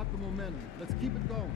got the momentum. Let's keep it going.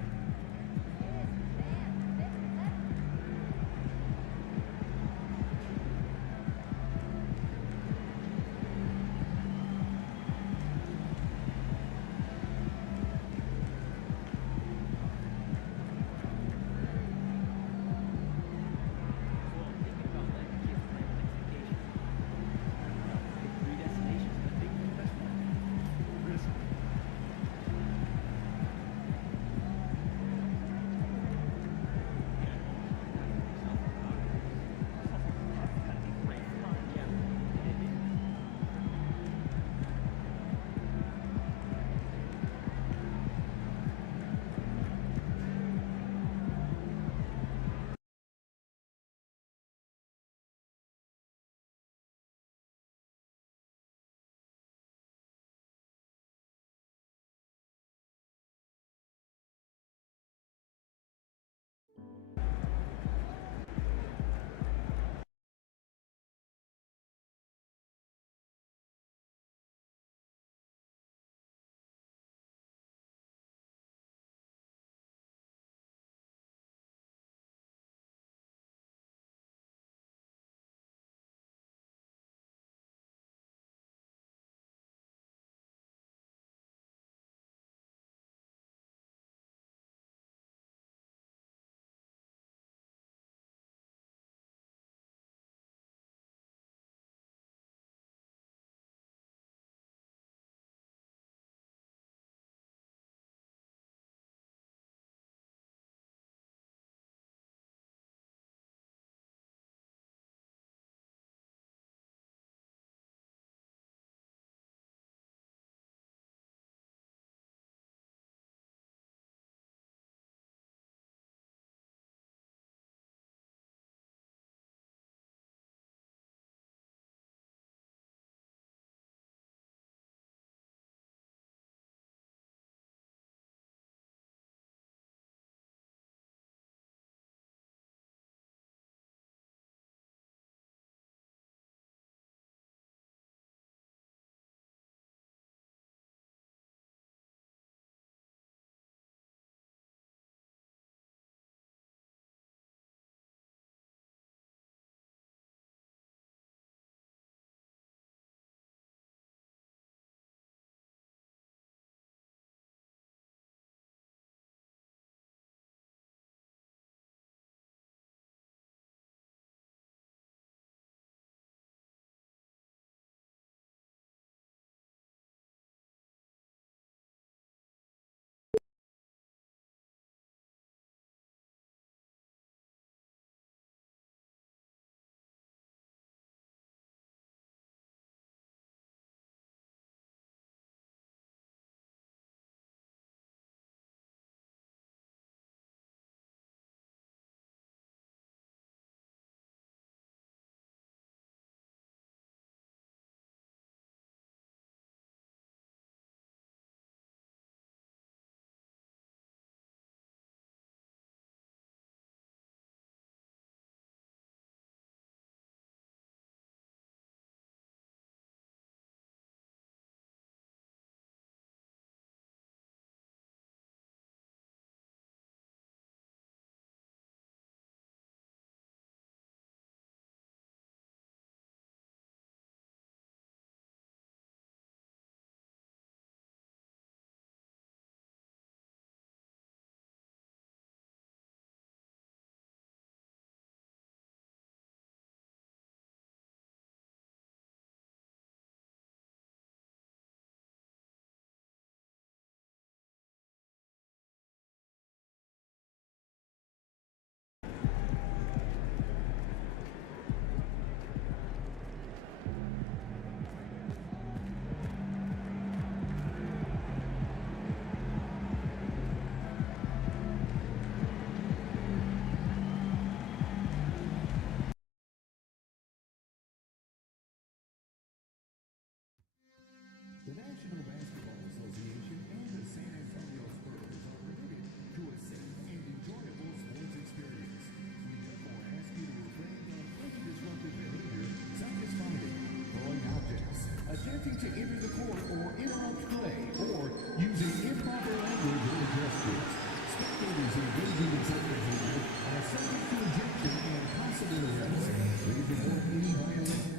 attempting to enter the court or interrupt play, or using improper language or gestures. Spectators engaging in such behavior are subject to ejection and possible arrest. Please report any violation.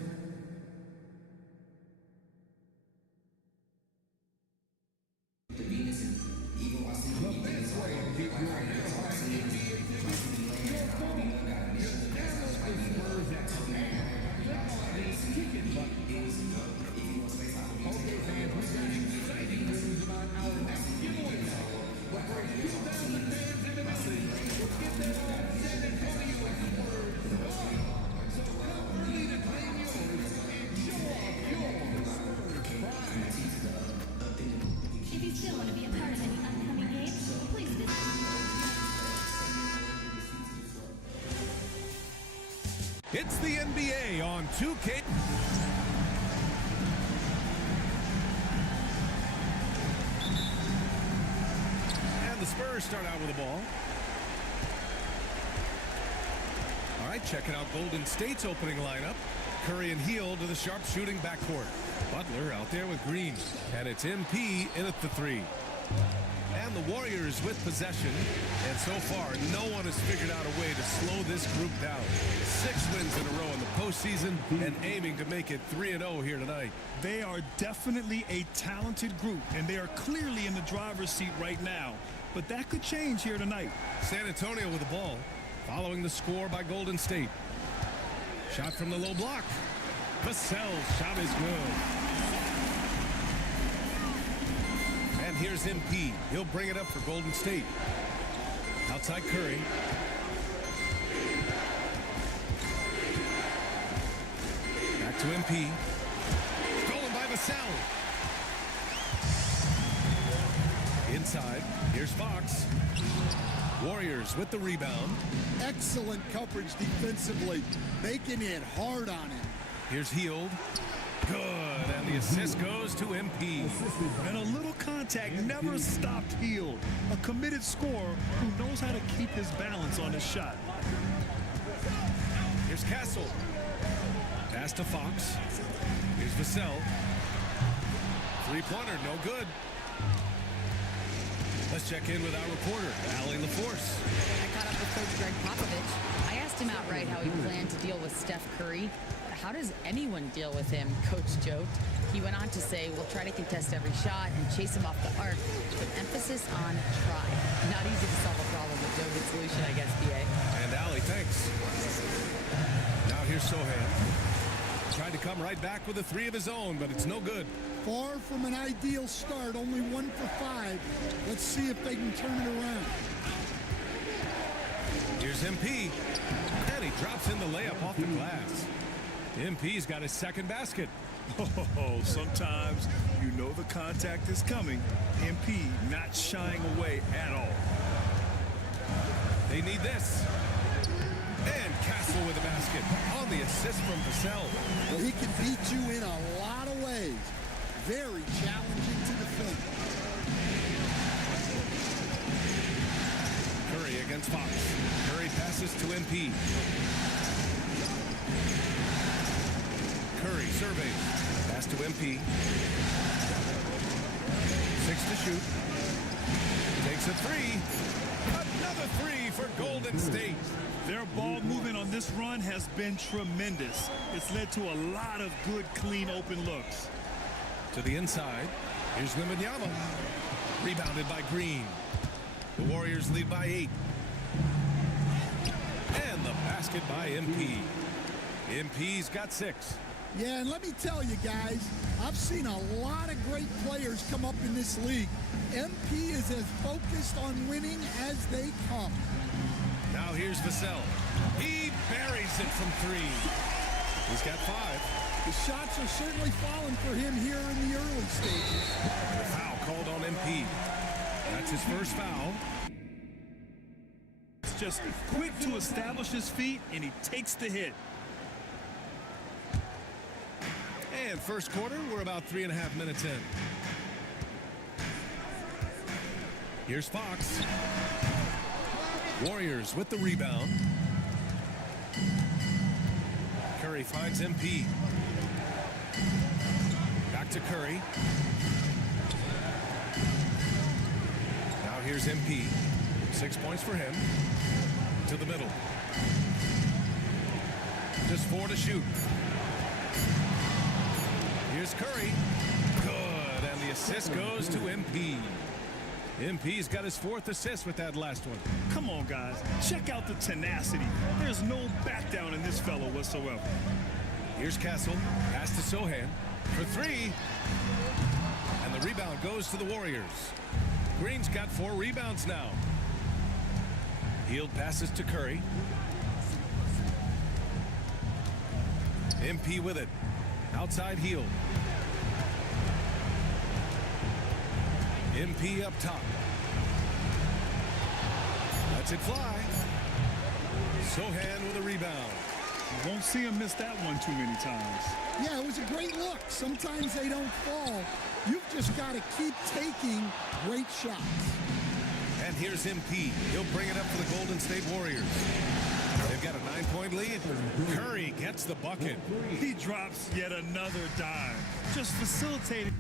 The best way to get your verified NBA tickets, your phone. Just download the Spurs app and click on the ticket button. Okay, fans, we've got exciting news about our next giveaway now. We'll bring 2,000 fans into the city. We'll get them all San Antonio Spurs. So come early to claim yours and show off your Spurs pride. If you still want to be a part of any upcoming games, please visit. It's the NBA on 2K. And the Spurs start out with the ball. All right, checking out Golden State's opening lineup. Curry and Hield to the sharpshooting backcourt. Butler out there with Green. And it's MP in at the three. And the Warriors with possession. And so far, no one has figured out a way to slow this group down. 6 wins in a row in the postseason and aiming to make it 3-0 here tonight. They are definitely a talented group, and they are clearly in the driver's seat right now. But that could change here tonight. San Antonio with the ball, following the score by Golden State. Shot from the low block. Vassell's shot is good. And here's MP. He'll bring it up for Golden State. Outside Curry. Back to MP. Stolen by Vassell. Inside. Here's Fox. Warriors with the rebound. Excellent coverage defensively, making it hard on him. Here's Hield. Good, and the assist goes to MP. And a little contact never stopped Hield. A committed scorer who knows how to keep his balance on his shot. Here's Castle. Pass to Fox. Here's Vassell. Three-pointer, no good. Let's check in with our reporter, Allie LaForce. I caught up with Coach Greg Popovich. I asked him outright how he planned to deal with Steph Curry. How does anyone deal with him, Coach joked. He went on to say, we'll try to contest every shot and chase him off the arc, with emphasis on try. Not easy to solve a problem with no good solution, I guess, BA. And Allie, thanks. Now here's Sohan. Tried to come right back with a three of his own, but it's no good. Far from an ideal start, only 1 for 5. Let's see if they can turn it around. Here's MP. And he drops in the layup off the glass. MP's got his second basket. Oh, sometimes you know the contact is coming. MP not shying away at all. They need this. And Castle with the basket on the assist from Vassell. Well, he can beat you in a lot of ways. Very challenging to defend. Curry against Fox. Curry passes to MP. Curry surveys. Pass to MP. 6 to shoot. Takes a three. Another three for Golden State. Their ball movement on this run has been tremendous. It's led to a lot of good, clean, open looks. To the inside. Here's Wembanyama. Rebounded by Green. The Warriors lead by 8. And the basket by MP. MP's got 6. Yeah, and let me tell you guys, I've seen a lot of great players come up in this league. MP is as focused on winning as they come. Now here's Vassell. He buries it from 3. He's got 5. The shots are certainly falling for him here in the early stages. The foul called on MP. That's his first foul. It's just quick to establish his feet, and he takes the hit. And first quarter, we're about 3.5 minutes in. Here's Fox. Warriors with the rebound. Curry finds MP. Back to Curry. Now here's MP. 6 points for him. To the middle. Just 4 to shoot. Here's Curry. Good. And the assist goes to MP. MP's got his 4th assist with that last one. Come on, guys. Check out the tenacity. There's no back down in this fellow whatsoever. Here's Castle. Pass to Sohan for 3. And the rebound goes to the Warriors. Green's got 4 rebounds now. Hield passes to Curry. MP with it. Outside Hield. MP up top. Lets it fly. Sohan with a rebound. You won't see him miss that one too many times. Yeah, it was a great look. Sometimes they don't fall. You've just got to keep taking great shots. And here's MP. He'll bring it up for the Golden State Warriors. They've got a 9-point lead. Curry gets the bucket. He drops yet another dime. Just facilitating.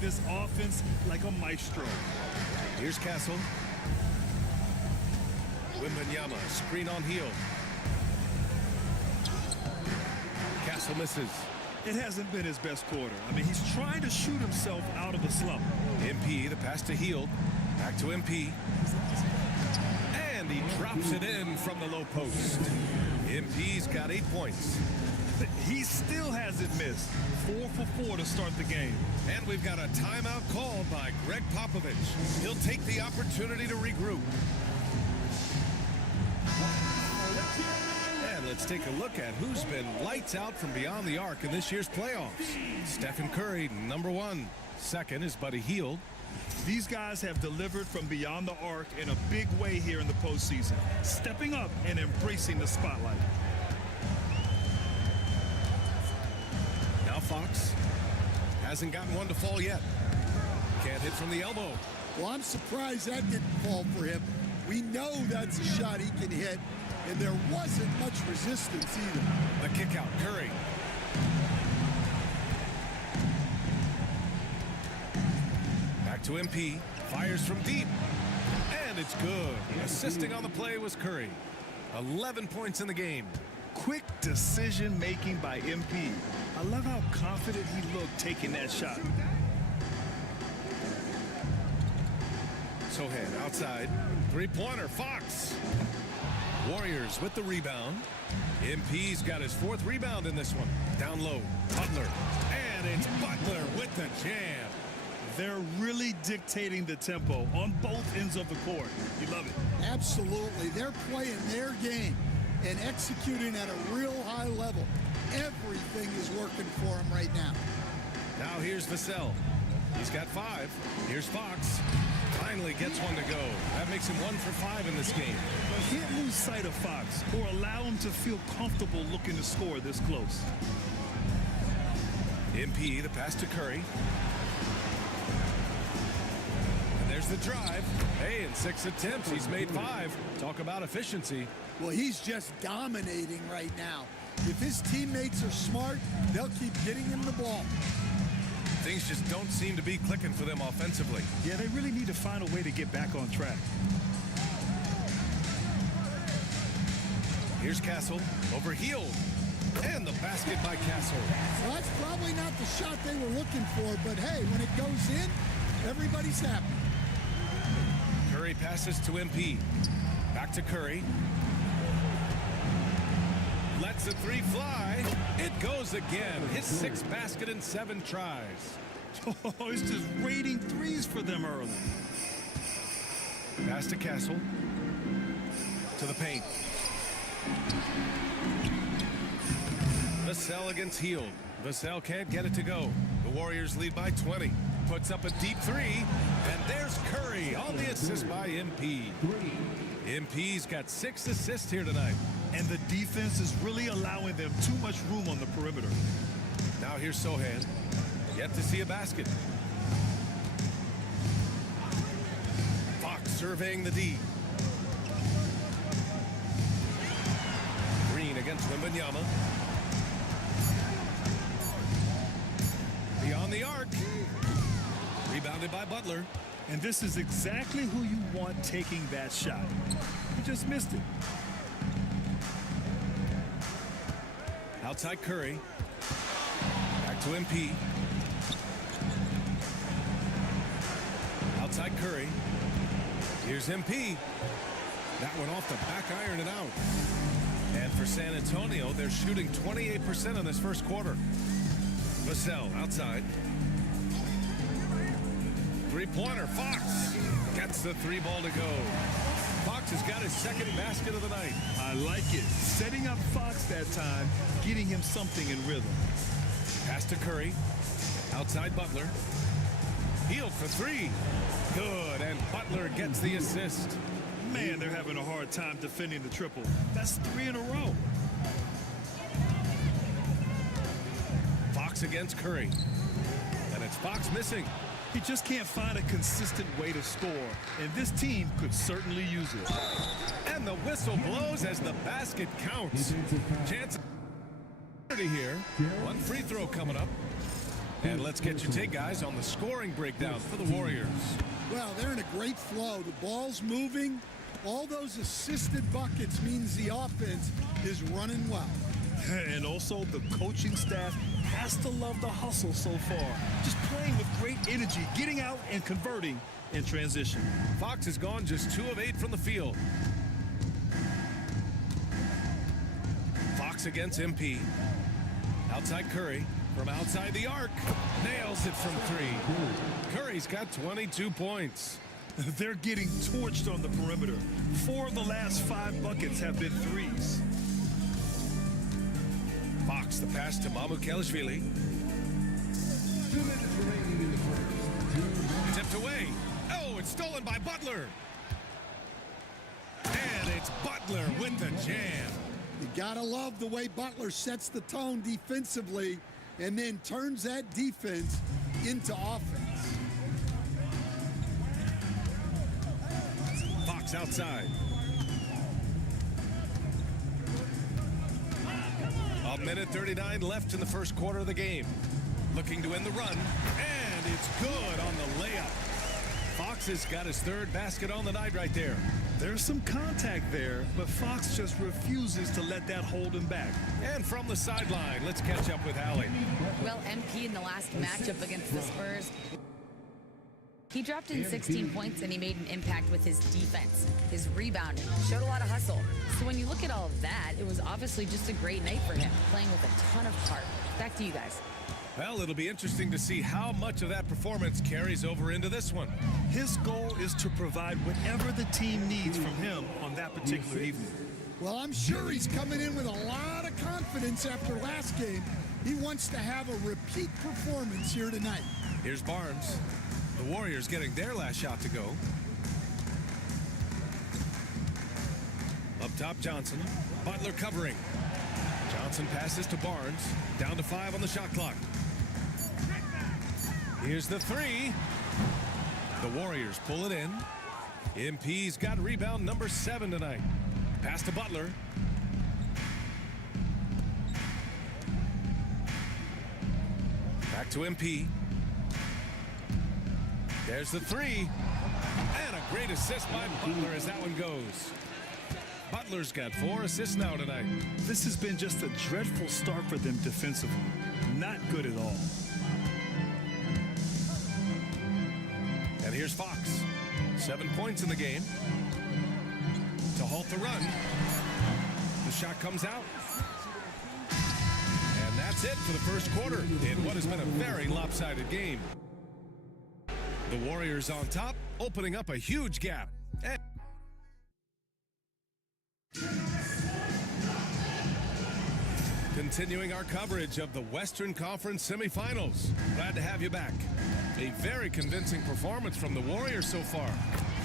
This offense like a maestro. Here's Castle. Wembanyama, screen on Hield. Castle misses. It hasn't been his best quarter. I mean, he's trying to shoot himself out of the slump. MP, the pass to Hield. Back to MP. And he drops it in from the low post. MP's got 8 points. He still hasn't missed. 4 for 4 to start the game. And we've got a timeout called by Greg Popovich. He'll take the opportunity to regroup. And let's take a look at who's been lights out from beyond the arc in this year's playoffs. Stephen Curry, number 1. Second is Buddy Hield. These guys have delivered from beyond the arc in a big way here in the postseason, stepping up and embracing the spotlight. Now Fox hasn't gotten one to fall yet. Can't hit from the elbow. Well, I'm surprised that didn't fall for him. We know that's a shot he can hit, and there wasn't much resistance either. The kick out, Curry. Back to MP. Fires from deep. And it's good. Assisting on the play was Curry. 11 points in the game. Quick decision making by MP. I love how confident he looked taking that shot. Sohan outside. 3-pointer, Fox. Warriors with the rebound. MP's got his 4th rebound in this one. Down low, Butler. And it's Butler with the jam. They're really dictating the tempo on both ends of the court. You love it. Absolutely. They're playing their game and executing at a real high level. Everything is working for him right now. Now here's Vassell. He's got 5. Here's Fox. Finally gets one to go. That makes him 1 for 5 in this game. Can't lose sight of Fox or allow him to feel comfortable looking to score this close. MP, the pass to Curry. And there's the drive. Hey, in 6 attempts, he's made 5. Talk about efficiency. Well, he's just dominating right now. If his teammates are smart, they'll keep getting him the ball. Things just don't seem to be clicking for them offensively. Yeah, they really need to find a way to get back on track. Here's Castle over Hield. And the basket by Castle. Well, that's probably not the shot they were looking for, but hey, when it goes in, everybody's happy. Curry passes to MP. Back to Curry. Lets the 3 fly. It goes again. His 6th basket in 7 tries. Oh, it's just raiding threes for them early. Pass to Castle. To the paint. Vassell against Hield. Vassell can't get it to go. The Warriors lead by 20. Puts up a deep 3. And there's Curry on the assist by MP. MP's got 6 assists here tonight. And the defense is really allowing them too much room on the perimeter. Now here's Sohan. Yet to see a basket. Fox surveying the D. Green against Wembanyama. Beyond the arc. Rebounded by Butler. And this is exactly who you want taking that shot. He just missed it. Outside Curry. Back to MP. Outside Curry. Here's MP. That one off the back iron and out. And for San Antonio, they're shooting 28% in this first quarter. Vassell outside. Three-pointer. Fox gets the 3 ball to go. Fox has got his second basket of the night. I like it. Setting up Fox that time, getting him something in rhythm. Pass to Curry. Outside Butler. Hield for 3. Good, and Butler gets the assist. Man, they're having a hard time defending the triple. That's 3 in a row. Fox against Curry. And it's Fox missing. He just can't find a consistent way to score, and this team could certainly use it. And the whistle blows as the basket counts. Chance here. 1 free throw coming up. And let's get your take, guys, on the scoring breakdown for the Warriors. Well, they're in a great flow. The ball's moving. All those assisted buckets means the offense is running well. And also, the coaching staff has to love the hustle so far. Just playing with great energy, getting out and converting in transition. Fox has gone just 2 of 8 from the field. Fox against MP. Outside Curry. From outside the arc. Nails it from 3. Curry's got 22 points. They're getting torched on the perimeter. 4 of the last 5 buckets have been threes. Fox, the pass to Mamukelashvili. 2 minutes remaining in the first. Tipped away. Oh, it's stolen by Butler. And it's Butler with the jam. You gotta love the way Butler sets the tone defensively and then turns that defense into offense. Fox outside. A minute 39 left in the first quarter of the game. Looking to end the run, and it's good on the layup. Fox has got his 3rd basket on the night right there. There's some contact there, but Fox just refuses to let that hold him back. And from the sideline, let's catch up with Allie. Well, MP in the last matchup against the Spurs, he dropped in 16 points and he made an impact with his defense. His rebounding showed a lot of hustle. So when you look at all of that, it was obviously just a great night for him, playing with a ton of heart. Back to you guys. Well, it'll be interesting to see how much of that performance carries over into this one. His goal is to provide whatever the team needs from him on that particular evening. Well, I'm sure he's coming in with a lot of confidence after last game. He wants to have a repeat performance here tonight. Here's Barnes. The Warriors getting their last shot to go. Up top, Johnson. Butler covering. Johnson passes to Barnes. Down to 5 on the shot clock. Here's the 3. The Warriors pull it in. MP's got rebound number 7 tonight. Pass to Butler. Back to MP. There's the 3. And a great assist by Butler as that one goes. Butler's got 4 assists now tonight. This has been just a dreadful start for them defensively. Not good at all. And here's Fox. 7 points in the game. To halt the run. The shot comes out. And that's it for the first quarter in what has been a very lopsided game. The Warriors on top, opening up a huge gap. And continuing our coverage of the Western Conference semifinals. Glad to have you back. A very convincing performance from the Warriors so far.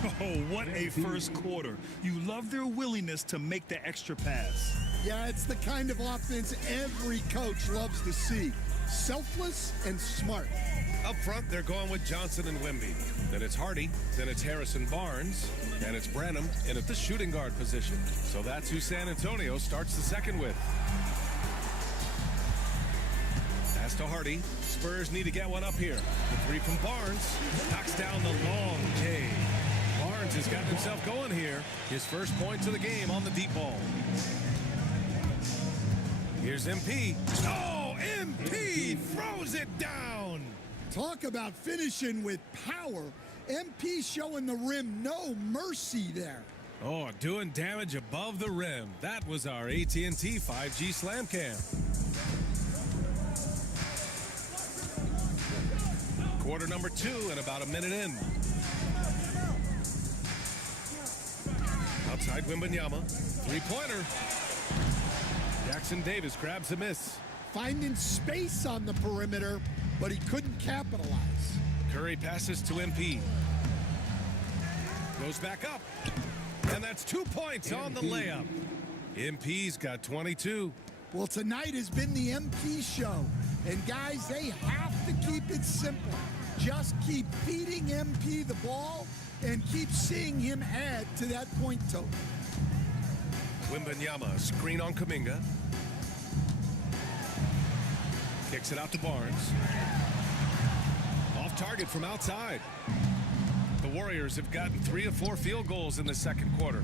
Oh, what a first quarter. You love their willingness to make the extra pass. Yeah, it's the kind of offense every coach loves to see. Selfless and smart. Up front, they're going with Johnson and Wemby. Then it's Hardy. Then it's Harrison Barnes. And it's Branham in at the shooting guard position. So that's who San Antonio starts the second with. Pass to Hardy. Spurs need to get one up here. The three from Barnes. Knocks down the long J. Barnes has got himself going here. His first points of the game on the deep ball. Here's MP. Oh, MP throws it down. Talk about finishing with power. MP showing the rim no mercy there. Oh, doing damage above the rim. That was our AT&T 5G Slam Cam. Quarter number 2 and about a minute in. Outside Wembanyama. Three-pointer. Jackson Davis grabs a miss. Finding space on the perimeter, but he couldn't capitalize. Curry passes to MP. Goes back up. And that's 2 points on the layup. MP's got 22. Well, tonight has been the MP show. And guys, they have to keep it simple. Just keep feeding MP the ball and keep seeing him add to that point total. Wembanyama, screen on Kuminga. Kicks it out to Barnes. Off target from outside. The Warriors have gotten 3 of 4 field goals in the second quarter.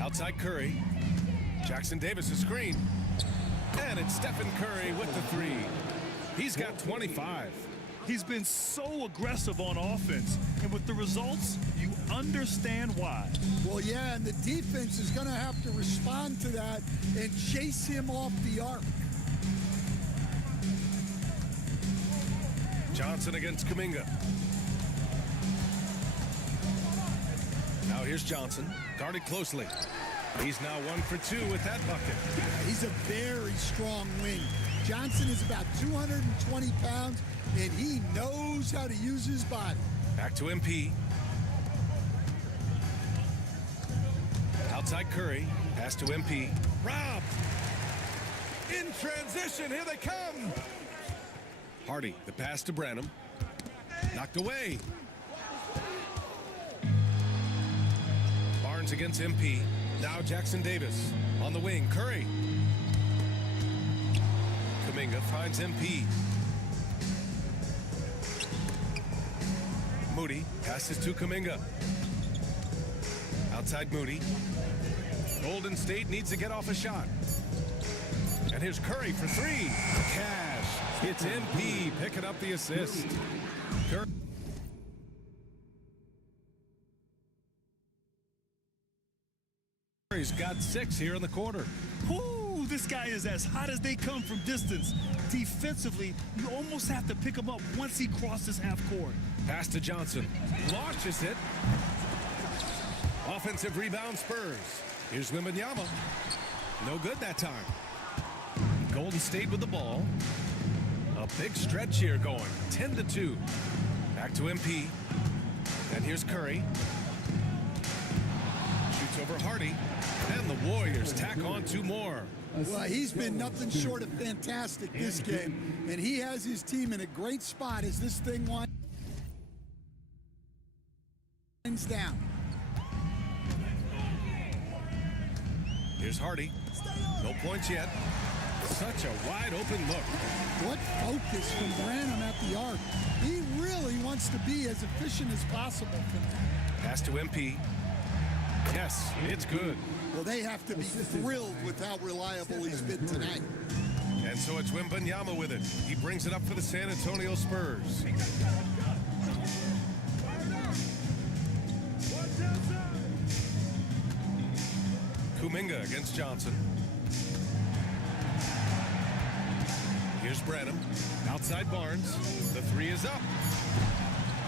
Outside Curry. Jackson Davis a screen. And it's Stephen Curry with the 3. He's got 25. He's been so aggressive on offense, and with the results, you understand why. Well, yeah, and the defense is going to have to respond to that and chase him off the arc. Johnson against Kuminga. Now here's Johnson, guarded closely. He's now 1 for 2 with that bucket. He's a very strong wing. Johnson is about 220 pounds, and he knows how to use his body. Back to MP. Outside Curry. Pass to MP. Rob. In transition. Here they come. Hardy. The pass to Branham. Knocked away. Barnes against MP. Now Jackson Davis. On the wing. Curry. Kuminga finds MP. Moody passes to Kuminga. Outside Moody. Golden State needs to get off a shot. And here's Curry for 3. Cash. It's MP picking up the assist. Curry's got 6 here in the quarter. Ooh, this guy is as hot as they come from distance. Defensively, you almost have to pick him up once he crosses half court. Pass to Johnson. Launches it. Offensive rebound Spurs. Here's Wembanyama. No good that time. Golden State with the ball. A big stretch here going. 10-2. Back to MP. And here's Curry. Shoots over Hardy. And the Warriors tack on 2 more. Well, he's been nothing short of fantastic this game. And he has his team in a great spot as this thing winds down. Here's Hardy. No points yet. Such a wide open look. What focus from Branham at the arc. He really wants to be as efficient as possible from that. Pass to MP. Yes, it's good. Well, they have to be thrilled with how reliable he's been tonight. And so it's Wembanyama with it. He brings it up for the San Antonio Spurs. Kuminga against Johnson. Here's Branham. Outside Barnes. The 3 is up.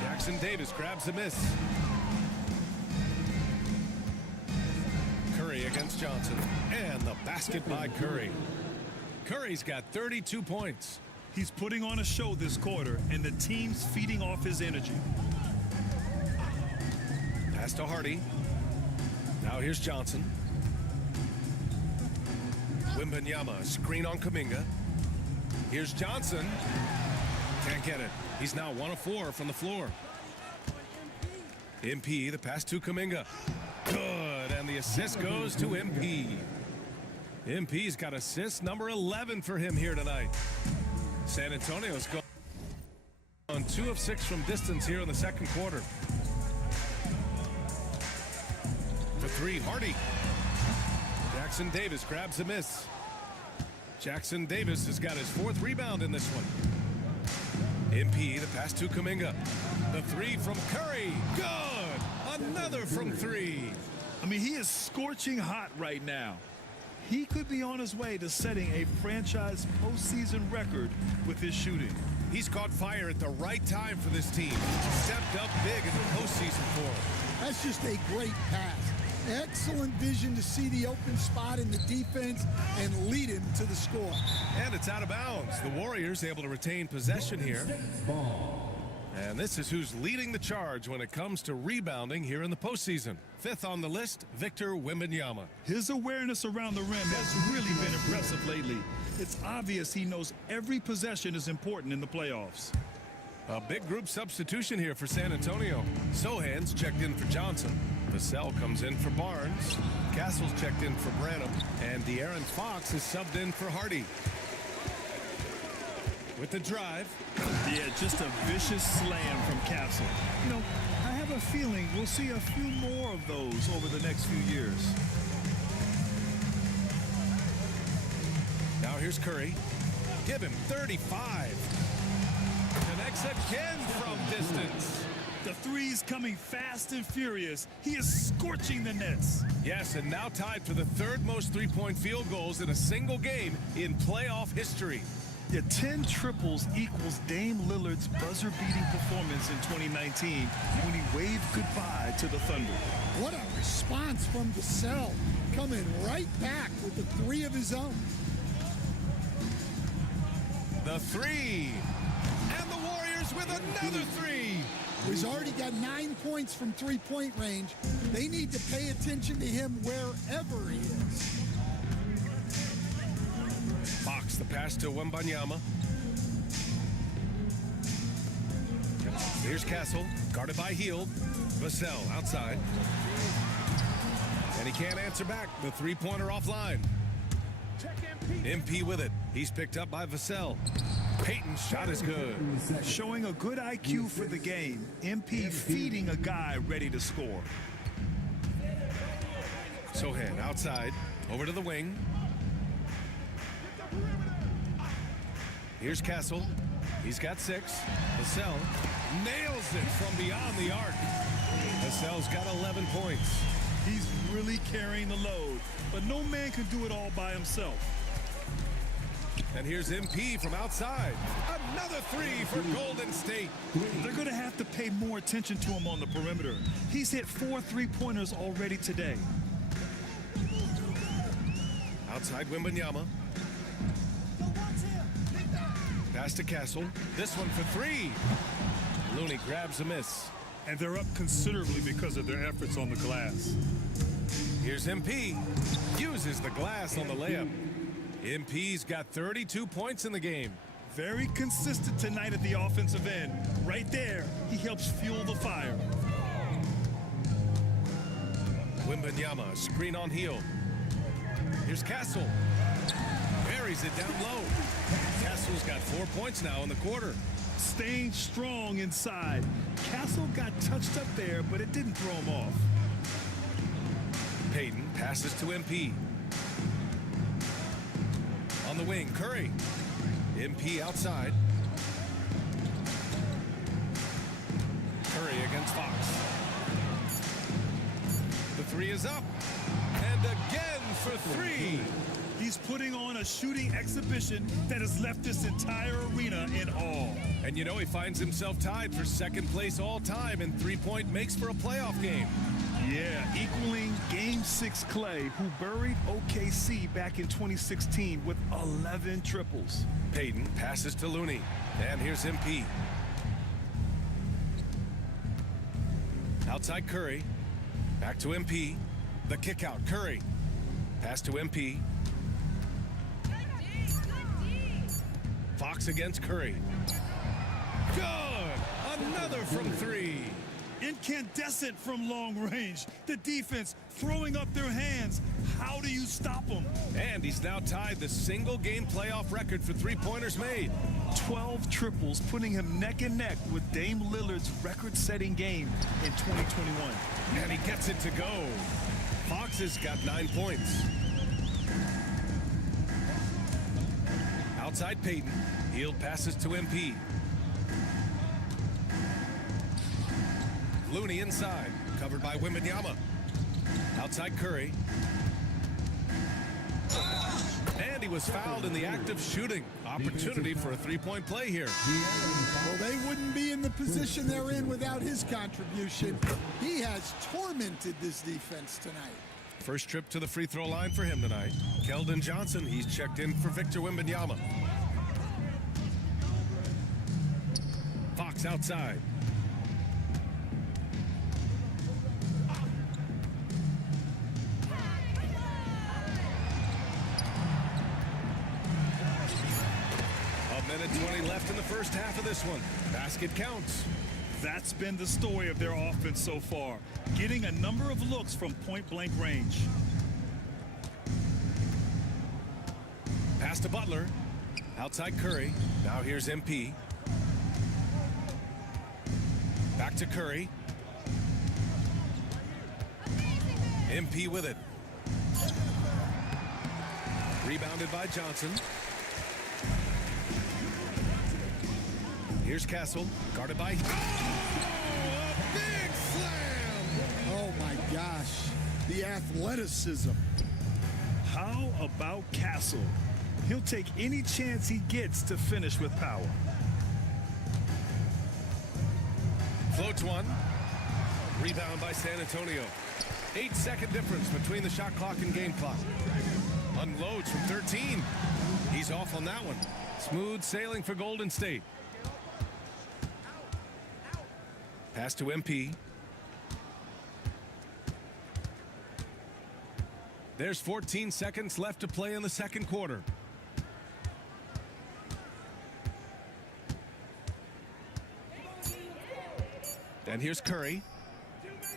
Jackson Davis grabs a miss. Curry against Johnson. And the basket by Curry. Curry's got 32 points. He's putting on a show this quarter, and the team's feeding off his energy. Pass to Hardy. Now here's Johnson. Wembanyama, screen on Kuminga. Here's Johnson. Can't get it. He's now 1 of 4 from the floor. MP, the pass to Kuminga. Good, and the assist goes to MP. MP's got assist number 11 for him here tonight. San Antonio's gone on 2 of 6 from distance here in the second quarter. For 3, Hardy. Jackson Davis grabs a miss. Jackson Davis has got his 4th rebound in this one. MP, the pass to Kuminga. The 3 from Curry. Good. Another from 3. I mean, he is scorching hot right now. He could be on his way to setting a franchise postseason record with his shooting. He's caught fire at the right time for this team. Stepped up big in the postseason for him. That's just a great pass. Excellent vision to see the open spot in the defense and lead him to the score. And it's out of bounds. The Warriors able to retain possession here. And this is who's leading the charge when it comes to rebounding here in the postseason. 5th on the list, Victor Wembanyama. His awareness around the rim has really been impressive lately. It's obvious he knows every possession is important in the playoffs. A big group substitution here for San Antonio. Sohan's checked in for Johnson. Vassell comes in for Barnes. Castle's checked in for Branham. And De'Aaron Fox is subbed in for Hardy. With the drive. Yeah, just a vicious slam from Castle. You know, I have a feeling we'll see a few more of those over the next few years. Now here's Curry. Give him 35. Connects again from distance. The three's coming fast and furious. He is scorching the Nets. Yes, and now tied for the 3rd most three-point field goals in a single game in playoff history. Yeah, 10 triples equals Dame Lillard's buzzer-beating performance in 2019 when he waved goodbye to the Thunder. What a response from Vassell, coming right back with the 3 of his own. The 3. And the Warriors with another 3. He's already got 9 points from three-point range. They need to pay attention to him wherever he is. Fox, the pass to Wembanyama. Here's Castle, guarded by Hield. Vassell outside. And he can't answer back. The three-pointer offline. MP with it. He's picked up by Vassell. Payton's shot is good. Showing a good IQ for the game. MP feeding a guy ready to score. Sohan outside. Over to the wing. Here's Castle. He's got 6. Vassell nails it from beyond the arc. Vassell's got 11 points. He's really carrying the load, but no man can do it all by himself. And here's MP from outside. Another 3 for Golden State. They're going to have to pay more attention to him on the perimeter. He's hit 4 three-pointers already today. Outside Wembanyama. Pass to Castle. This one for 3. Looney grabs a miss. And they're up considerably because of their efforts on the glass. Here's MP. Uses the glass on the layup. MP's got 32 points in the game. Very consistent tonight at the offensive end. Right there, he helps fuel the fire. Wembanyama, screen on Hield. Here's Castle. Buries it down low. Castle's got 4 points now in the quarter. Staying strong inside. Castle got touched up there, but it didn't throw him off. Payton passes to MP. On the wing, Curry. MP outside. Curry against Fox. The 3 is up. And again for 3. He's putting on a shooting exhibition that has left this entire arena in awe. And you know he finds himself tied for 2nd place all time in three-point makes for a playoff game. Yeah, equaling Game 6 Clay, who buried OKC back in 2016 with 11 triples. Payton passes to Looney. And here's MP. Outside Curry. Back to MP. The kick out. Curry. Pass to MP. Fox against Curry. Good! Another from three. Incandescent from long range. The defense throwing up their hands. How do you stop them? And he's now tied the single-game playoff record for three-pointers made. 12 triples, putting him neck and neck with Dame Lillard's record-setting game in 2021. And he gets it to go. Fox has got 9 points. Outside Payton. Hield passes to MP. Looney inside. Covered by Wembanyama. Outside Curry. And he was fouled in the act of shooting. Opportunity for a three-point play here. Well, they wouldn't be in the position they're in without his contribution. He has tormented this defense tonight. First trip to the free throw line for him tonight. Keldon Johnson, he's checked in for Victor Wembanyama. Fox outside. A minute 20 left in the first half of this one. Basket counts. That's been the story of their offense so far, getting a number of looks from point-blank range. Pass to Butler. Outside Curry. Now here's MP. Back to Curry. MP with it. Rebounded by Johnson. Here's Castle. Guarded by... Oh, a big slam! Oh, my gosh. The athleticism. How about Castle? He'll take any chance he gets to finish with power. Floats one. Rebound by San Antonio. 8-second difference between the shot clock and game clock. Unloads from 13. He's off on that one. Smooth sailing for Golden State. Pass to MP. There's 14 seconds left to play in the second quarter. And here's Curry.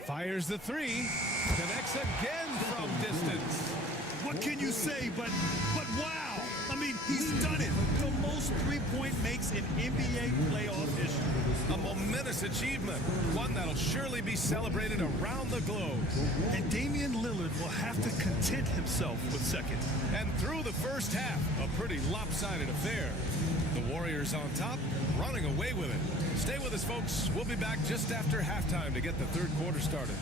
Fires the three. Connects again from distance. What can you say but wow? I mean, he's done it. The most three-point makes in NBA playoff history. A momentous achievement. One that'll surely be celebrated around the globe. And Damian Lillard will have to content himself with second. And through the first half, a pretty lopsided affair. The Warriors on top, running away with it. Stay with us, folks. We'll be back just after halftime to get the third quarter started.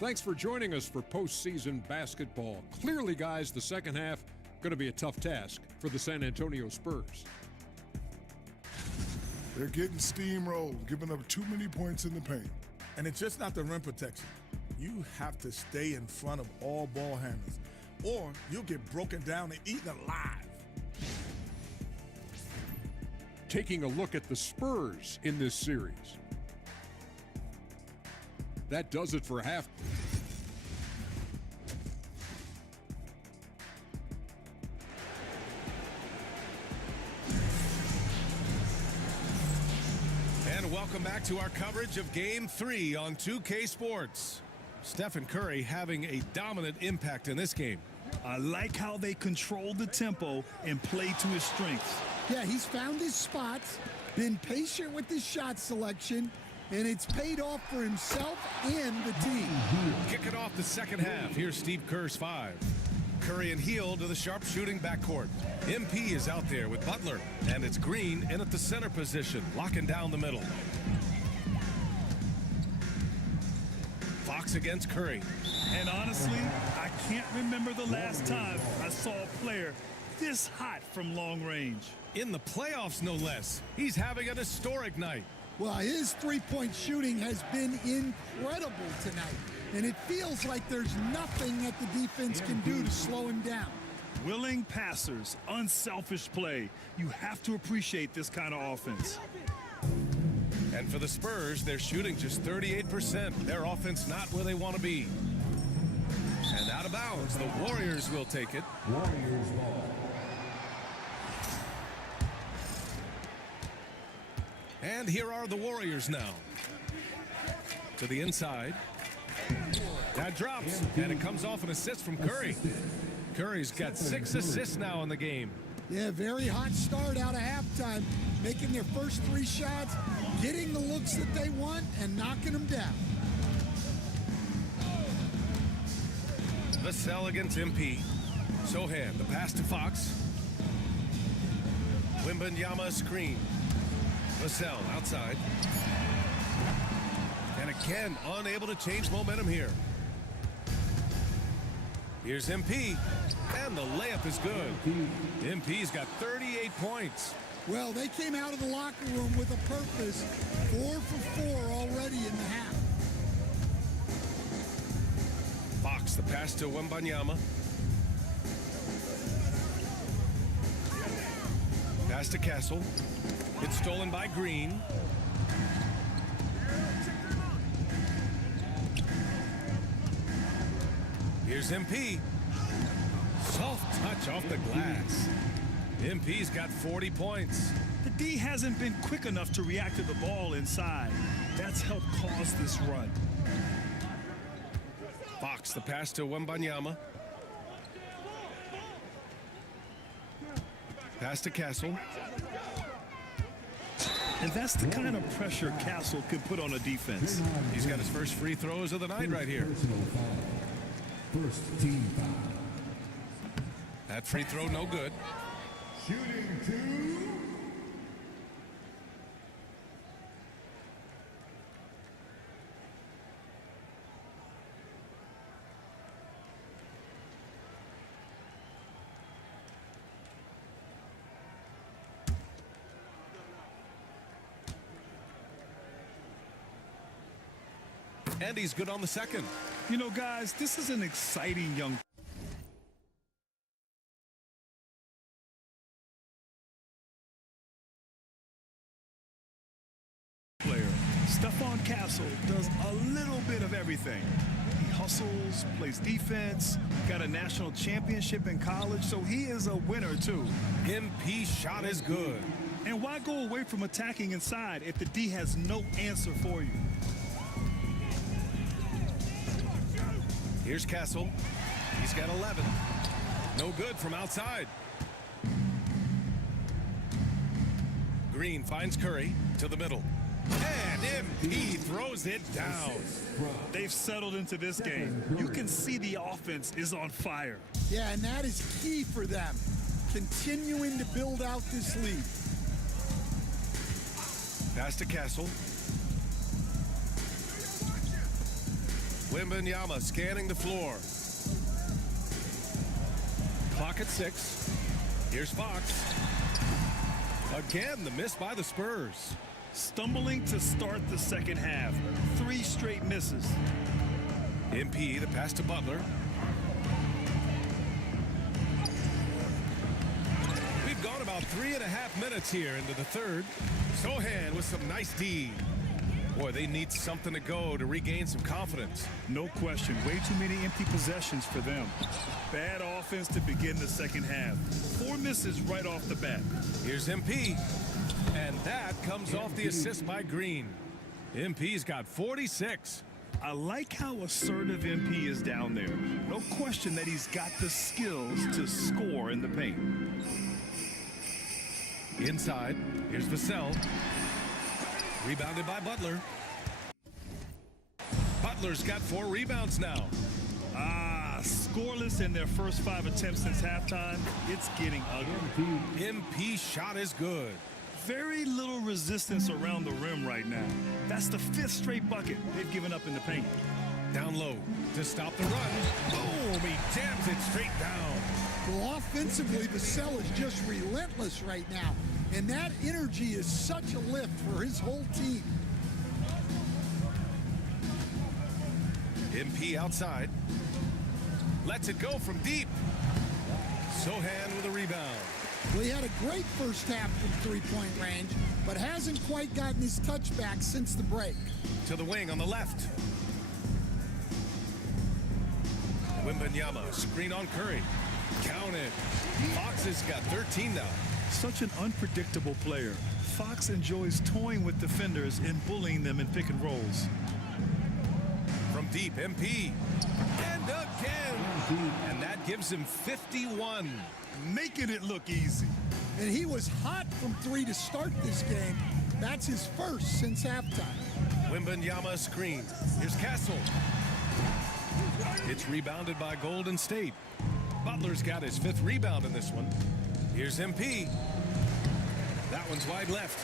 Thanks for joining us for postseason basketball. Clearly, guys, the second half going to be a tough task for the San Antonio Spurs. They're getting steamrolled, giving up too many points in the paint. And it's just not the rim protection. You have to stay in front of all ball handlers, or you'll get broken down and eaten alive. Taking a look at the Spurs in this series. That does it for half. And welcome back to our coverage of Game 3 on 2K Sports. Stephen Curry having a dominant impact in this game. I like how they control the tempo and play to his strengths. Yeah, he's found his spots, been patient with his shot selection, and it's paid off for himself and the team. Kicking off the second half, here's Steve Kerr's 5. Curry and Hield to the sharp-shooting backcourt. MP is out there with Butler, and it's Green in at the center position, locking down the middle. Fox against Curry. And honestly, I can't remember the last time I saw a player this hot from long range. In the playoffs, no less. He's having an historic night. Well, his three-point shooting has been incredible tonight, and it feels like there's nothing that the defense can do to slow him down. Willing passers, unselfish play. You have to appreciate this kind of offense. And for the Spurs, they're shooting just 38%. Their offense not where they want to be. And out of bounds, the Warriors will take it. Warriors ball. And here are the Warriors now. To the inside. That drops, and it comes off an assist from Curry. Curry's got 6 assists now in the game. Yeah, very hot start out of halftime, making their first 3 shots, getting the looks that they want, and knocking them down. Vassell against MP. Sohan, the pass to Fox. Wembanyama screen. Vassell outside. And again, unable to change momentum here. Here's MP, and the layup is good. MP's got 38 points. Well, they came out of the locker room with a purpose. 4 for 4 already in the half. Fox, the pass to Wembanyama. Pass to Castle. It's stolen by Green. Here's MP. Soft touch off the glass. MP's got 40 points. The D hasn't been quick enough to react to the ball inside. That's helped cause this run. Fox, the pass to Wembanyama. Pass to Castle. And that's the kind of pressure Castle can put on a defense. He's got his first free throws of the night right here. First team foul. That free throw no good. Shooting 2. And he's good on the second. You know, guys, this is an exciting young player. Stephon Castle does a little bit of everything. He hustles, plays defense, got a national championship in college, so he is a winner too. MP shot is good. And why go away from attacking inside if the D has no answer for you? Here's Castle. He's got 11. No good from outside. Green finds Curry to the middle. And MP throws it down. They've settled into this game. You can see the offense is on fire. Yeah, and that is key for them, continuing to build out this lead. Pass to Castle. Wembanyama scanning the floor. Clock at 6. Here's Fox. Again, the miss by the Spurs. Stumbling to start the second half. 3 straight misses. MP, the pass to Butler. We've gone about 3.5 minutes here into the third. Sohan with some nice D. Boy, they need something to go to regain some confidence. No question. Way too many empty possessions for them. Bad offense to begin the second half. 4 misses right off the bat. Here's MP. And that comes off the assist by Green. MP's got 46. I like how assertive MP is down there. No question that he's got the skills to score in the paint. Inside, here's Vassell. Rebounded by Butler. Butler's got 4 rebounds now. Scoreless in their first 5 attempts since halftime. It's getting ugly. MP shot is good. Very little resistance around the rim right now. That's the 5th straight bucket they've given up in the paint. Down low to stop the run. Boom! He jams it straight down. Well, offensively, Vassell is just relentless right now. And that energy is such a lift for his whole team. MP outside. Lets it go from deep. Sohan with a rebound. Well, he had a great first half from three-point range, but hasn't quite gotten his touchback since the break. To the wing on the left. Wembanyama, screen on Curry. Count it. Fox has got 13 now. Such an unpredictable player. Fox enjoys toying with defenders and bullying them in pick and rolls. From deep, MP. And again. And that gives him 51. Making it look easy. And he was hot from three to start this game. That's his first since halftime. Wembanyama screen. Here's Castle. It's rebounded by Golden State. Butler's got his 5th rebound in this one. Here's MP. That one's wide left.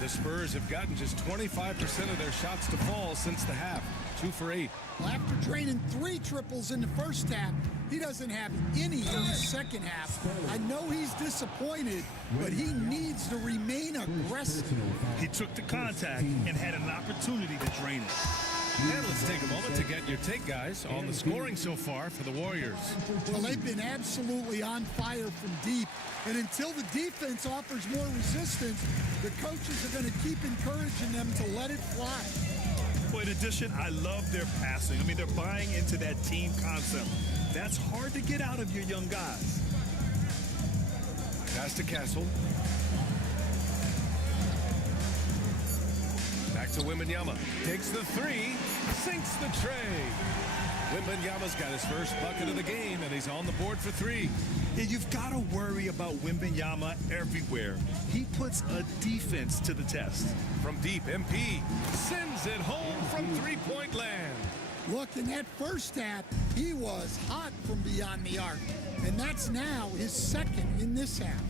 The Spurs have gotten just 25% of their shots to fall since the half. 2 for 8. Well, after draining 3 triples in the first half, he doesn't have any in the second half. I know he's disappointed, but he needs to remain aggressive. He took the contact and had an opportunity to drain it. And let's take a moment to get your take, guys, on the scoring so far for the Warriors. Well, they've been absolutely on fire from deep. And until the defense offers more resistance, the coaches are going to keep encouraging them to let it fly. Well, in addition, I love their passing. I mean, they're buying into that team concept. That's hard to get out of your young guys. Pass to Castle. Back to Wembanyama. Takes the 3. Sinks the tray. Wembanyama's got his first bucket of the game, and he's on the board for 3. Yeah, you've got to worry about Wembanyama everywhere. He puts a defense to the test. From deep, MP sends it home from three-point land. Look, in that first half, he was hot from beyond the arc. And that's now his 2nd in this half.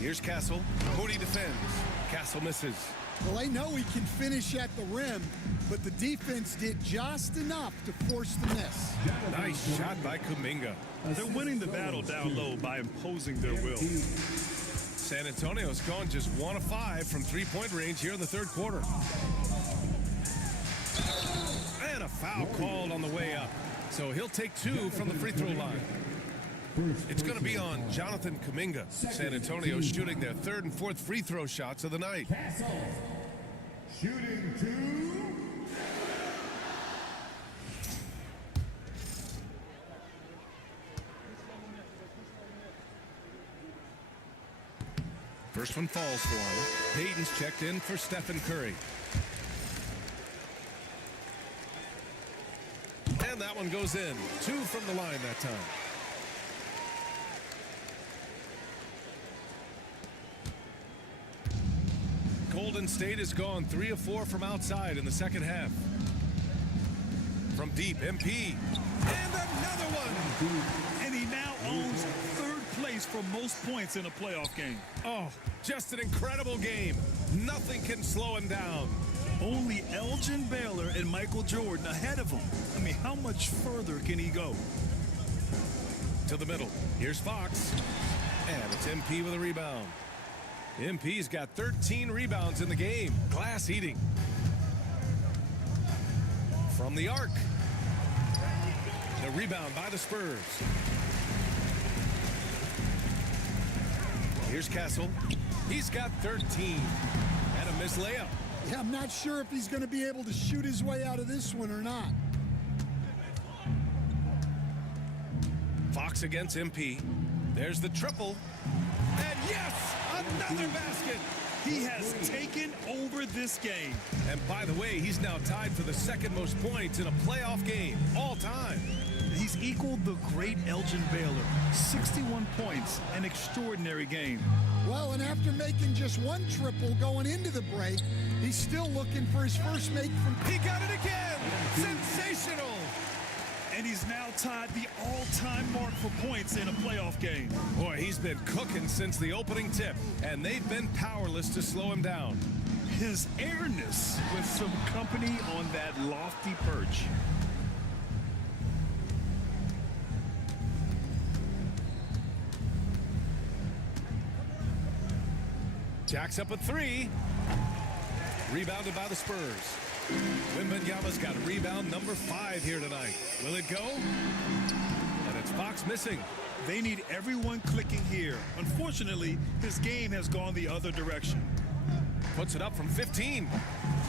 Here's Castle. Moody defends. Castle misses. Well, they know he can finish at the rim, but the defense did just enough to force the miss. Nice shot by Kuminga. They're winning the battle down low by imposing their will. San Antonio's gone just 1 of 5 from three-point range here in the 3rd quarter. And a foul called on the way up. So he'll take 2 from the free throw line. It's going to be on Jonathan Kuminga. San Antonio shooting their 3rd and 4th free throw shots of the night. Shooting 2. First one falls for him. Payton's checked in for Stephen Curry. And that one goes in. 2 from the line that time. Golden State has gone 3 of 4 from outside in the second half. From deep, MP. And another one. And he now owns 3rd place for most points in a playoff game. Oh, just an incredible game. Nothing can slow him down. Only Elgin Baylor and Michael Jordan ahead of him. I mean, how much further can he go? To the middle. Here's Fox. And it's MP with a rebound. MP's got 13 rebounds in the game. Glass eating. From the arc. The rebound by the Spurs. Here's Castle. He's got 13. And a missed layup. Yeah, I'm not sure if he's going to be able to shoot his way out of this one or not. Fox against MP. There's the triple. And yes, another basket. He has taken over this game. And by the way, he's now tied for the 2nd most points in a playoff game all time. He's equaled the great Elgin Baylor. 61 points, an extraordinary game. Well, and after making just 1 triple going into the break, he's still looking for his first make from... He got it again! Sensational! And he's now tied the all-time mark for points in a playoff game. Boy, he's been cooking since the opening tip, and they've been powerless to slow him down. His airness with some company on that lofty perch. Jacks up a 3. Rebounded by the Spurs. Wembanyama's got rebound number 5 here tonight. Will it go? And it's Fox missing. They need everyone clicking here. Unfortunately, his game has gone the other direction. Puts it up from 15.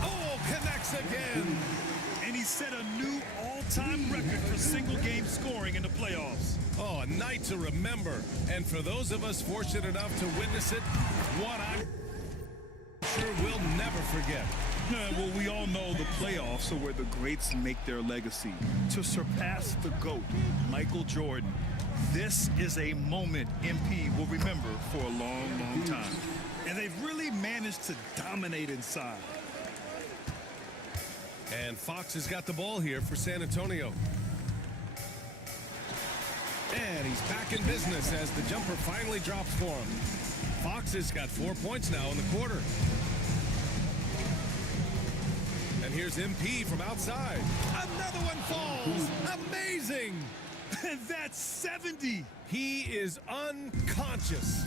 Oh, connects again. And he set a new all-time record for single-game scoring in the playoffs. Oh, a night to remember. And for those of us fortunate enough to witness it, what I'm sure we'll never forget. Well, we all know the playoffs are where the greats make their legacy. To surpass the GOAT, Michael Jordan, this is a moment MP will remember for a long, long time. And they've really managed to dominate inside. And Fox has got the ball here for San Antonio. And he's back in business as the jumper finally drops for him. Fox has got 4 points now in the quarter. And here's MP from outside. Another one falls. Amazing. And that's 70. He is unconscious.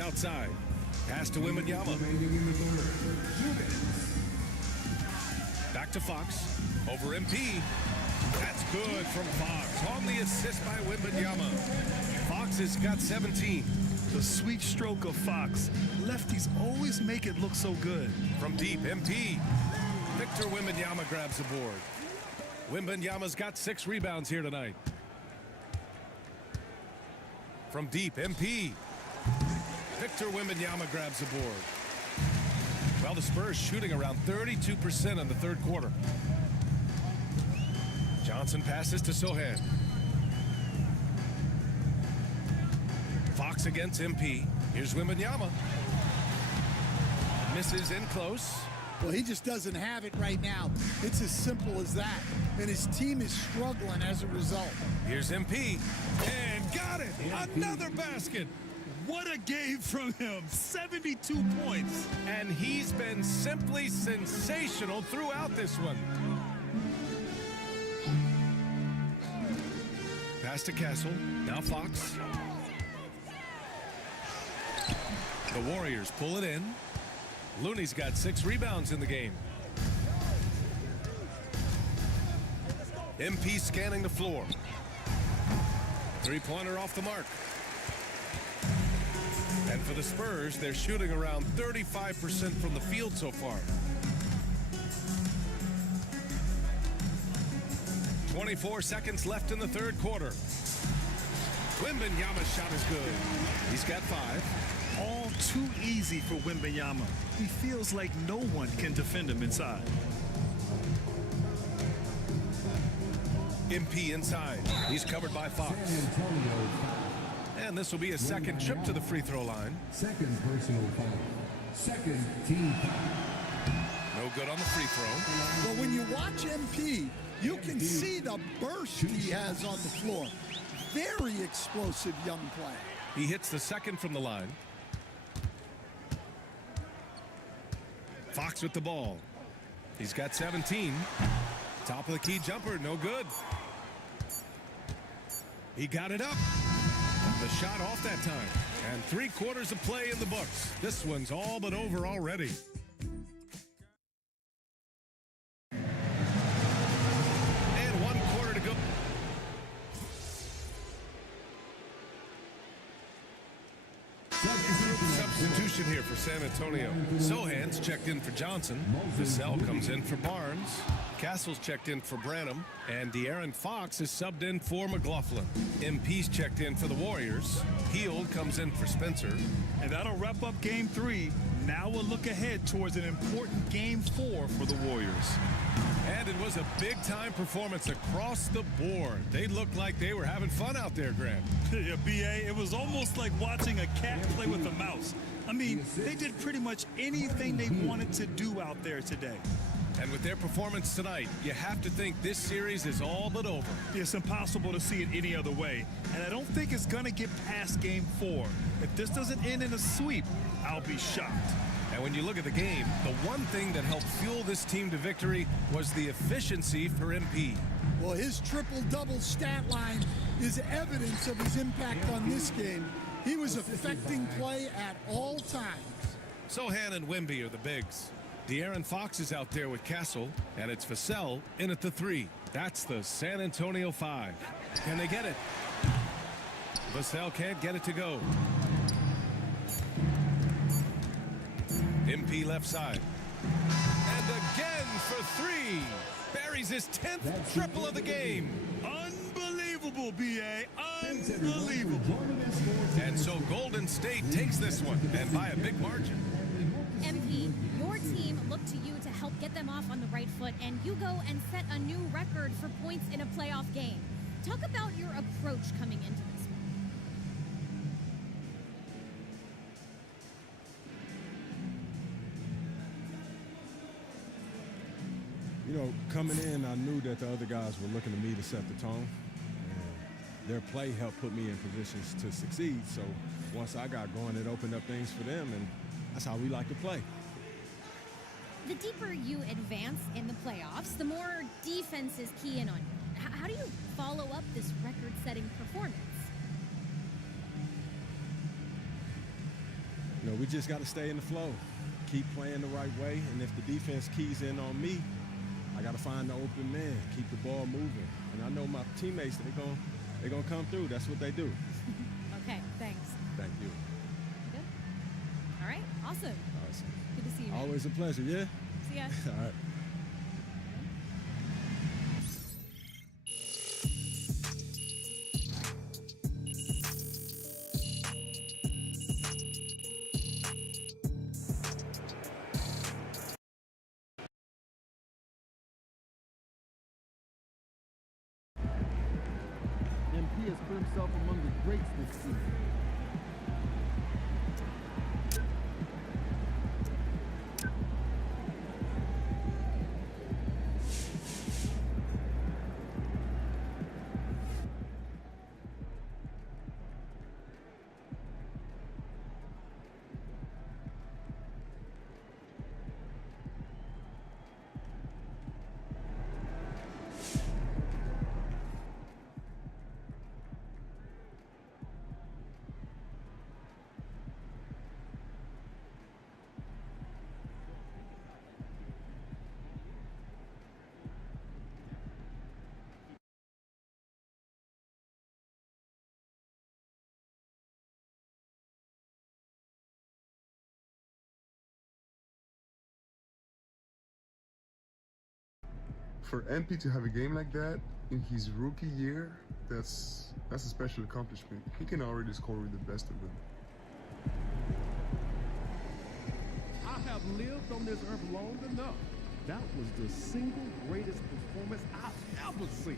Outside. Pass to Wembanyama. Back to Fox. Over MP. That's good from Fox. On the assist by Wembanyama. Fox has got 17. The sweet stroke of Fox. Lefties always make it look so good. From deep, MP. Victor Wembanyama grabs the board. Wembanyama's got 6 rebounds here tonight. From deep, MP. Victor Wembanyama grabs the board. Well, the Spurs shooting around 32% in the third quarter. Johnson passes to Sohan. Fox against MP. Here's Wembanyama. Misses in close. Well, he just doesn't have it right now. It's as simple as that. And his team is struggling as a result. Here's MP. And got it. Another basket. What a game from him. 72 points. And he's been simply sensational throughout this one. Pass to Castle. Now Fox. The Warriors pull it in. Looney's got 6 rebounds in the game. MP scanning the floor. 3-pointer off the mark. And for the Spurs, they're shooting around 35% from the field so far. 24 seconds left in the third quarter. Wembanyama's shot is good. He's got 5. All too easy for Wembanyama. He feels like no one can defend him inside. MP inside. He's covered by Fox. And this will be a second trip to the free throw line. Second personal foul. Second team foul. No good on the free throw. Well, when you watch MP, you can see the burst he has on the floor. Very explosive young player. He hits the second from the line. Fox with the ball. He's got 17. Top of the key jumper, no good. He got it up. The shot off that time. And 3 quarters of play in the books. This one's all but over already. And 1 quarter to go. Substitution substitution here for San Antonio. Sohan's checked in for Johnson. Vassell comes in for Barnes. Castle's checked in for Branham. And De'Aaron Fox is subbed in for McLaughlin. MP's checked in for the Warriors. Heald comes in for Spencer. And that'll wrap up Game 3. Now we'll look ahead towards an important Game 4 for the Warriors. And it was a big-time performance across the board. They looked like they were having fun out there, Grant. Yeah, B.A., it was almost like watching a cat play with a mouse. I mean, they did pretty much anything they wanted to do out there today. And with their performance tonight, you have to think this series is all but over. It's impossible to see it any other way, and I don't think it's going to get past Game 4. If this doesn't end in a sweep, I'll be shocked. And when you look at the game, the one thing that helped fuel this team to victory was the efficiency for MP. Well, his triple-double stat line is evidence of his impact on this game. He was affecting play at all times. Sohan and Wemby are the bigs. De'Aaron Fox is out there with Castle, and it's Vassell in at the 3. That's the San Antonio 5. Can they get it? Vassell can't get it to go. MP left side. And again for 3. Buries his 10th triple of the game. Unbelievable, B.A. Unbelievable. And so Golden State takes this one, and by a big margin. MP, your team looked to you to help get them off on the right foot, and you go and set a new record for points in a playoff game. Talk about your approach coming into this one. You know, coming in, I knew that the other guys were looking to me to set the tone. And their play helped put me in positions to succeed. So once I got going, it opened up things for them, and that's how we like to play. The deeper you advance in the playoffs, the more defense is key in on you. How do you follow up this record-setting performance? You know, we just got to stay in the flow, keep playing the right way, and if the defense keys in on me, I got to find the open man, keep the ball moving. And I know my teammates, they're gonna come through. That's what they do. Okay, thanks. Thank you. Good? All right, awesome. Awesome. Good to see you, man. Always a pleasure, yeah? See ya. All right. MP has put himself among the greats this season. For MP to have a game like that in his rookie year, that's a special accomplishment. He can already score with the best of them. I have lived on this earth long enough. That was the single greatest performance I've ever seen.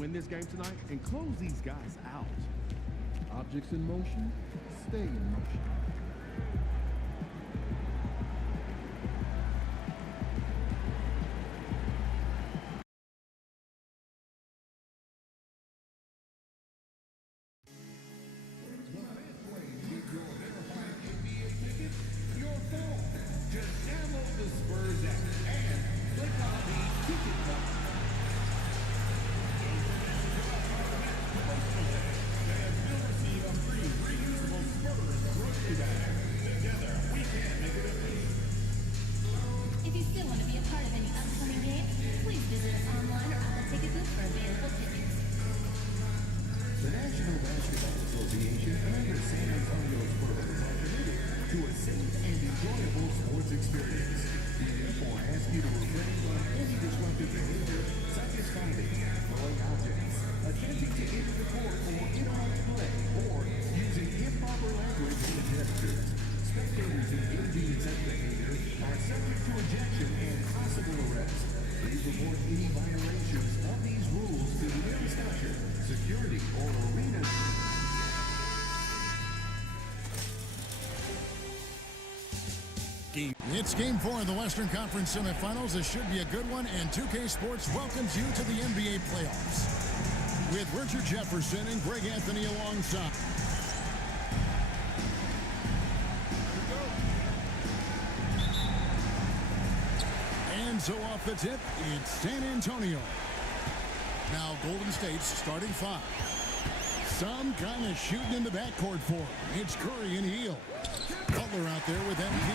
win this game tonight and close these guys out. Objects in motion, stay in motion. If you still want to be a part of any upcoming games, please visit us online or Apple Ticket Booth for available tickets. The National Basketball Association and the San Antonio Spurs are committed to a safe and enjoyable sports experience. We therefore ask you to refrain from any disruptive behavior, such as fighting, throwing objects, attempting to enter the court or interrupt play, or using improper language and gestures. Spectators engaging in such behavior are subject to ejection and possible arrest. Please report any violations of these rules to the nearest usher, security, or arena. It's Game 4 of the Western Conference semifinals. This should be a good one, and 2K Sports welcomes you to the NBA playoffs. With Richard Jefferson and Greg Anthony alongside. And so off the tip, it's San Antonio. Now Golden State's starting five. Some kind of shooting in the backcourt for him. It's Curry and Hield. Butler out there with MP.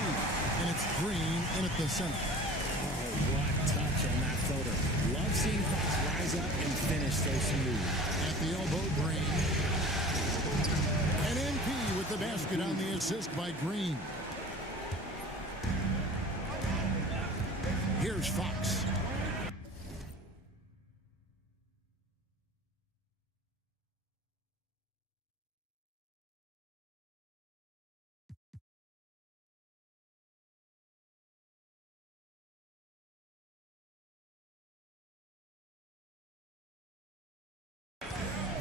And it's Green in at the center. Oh, what touch on that floater. Love seeing Fox rise up and finish so smooth. At the elbow, Green. And MP with the basket on the assist by Green. Here's Fox.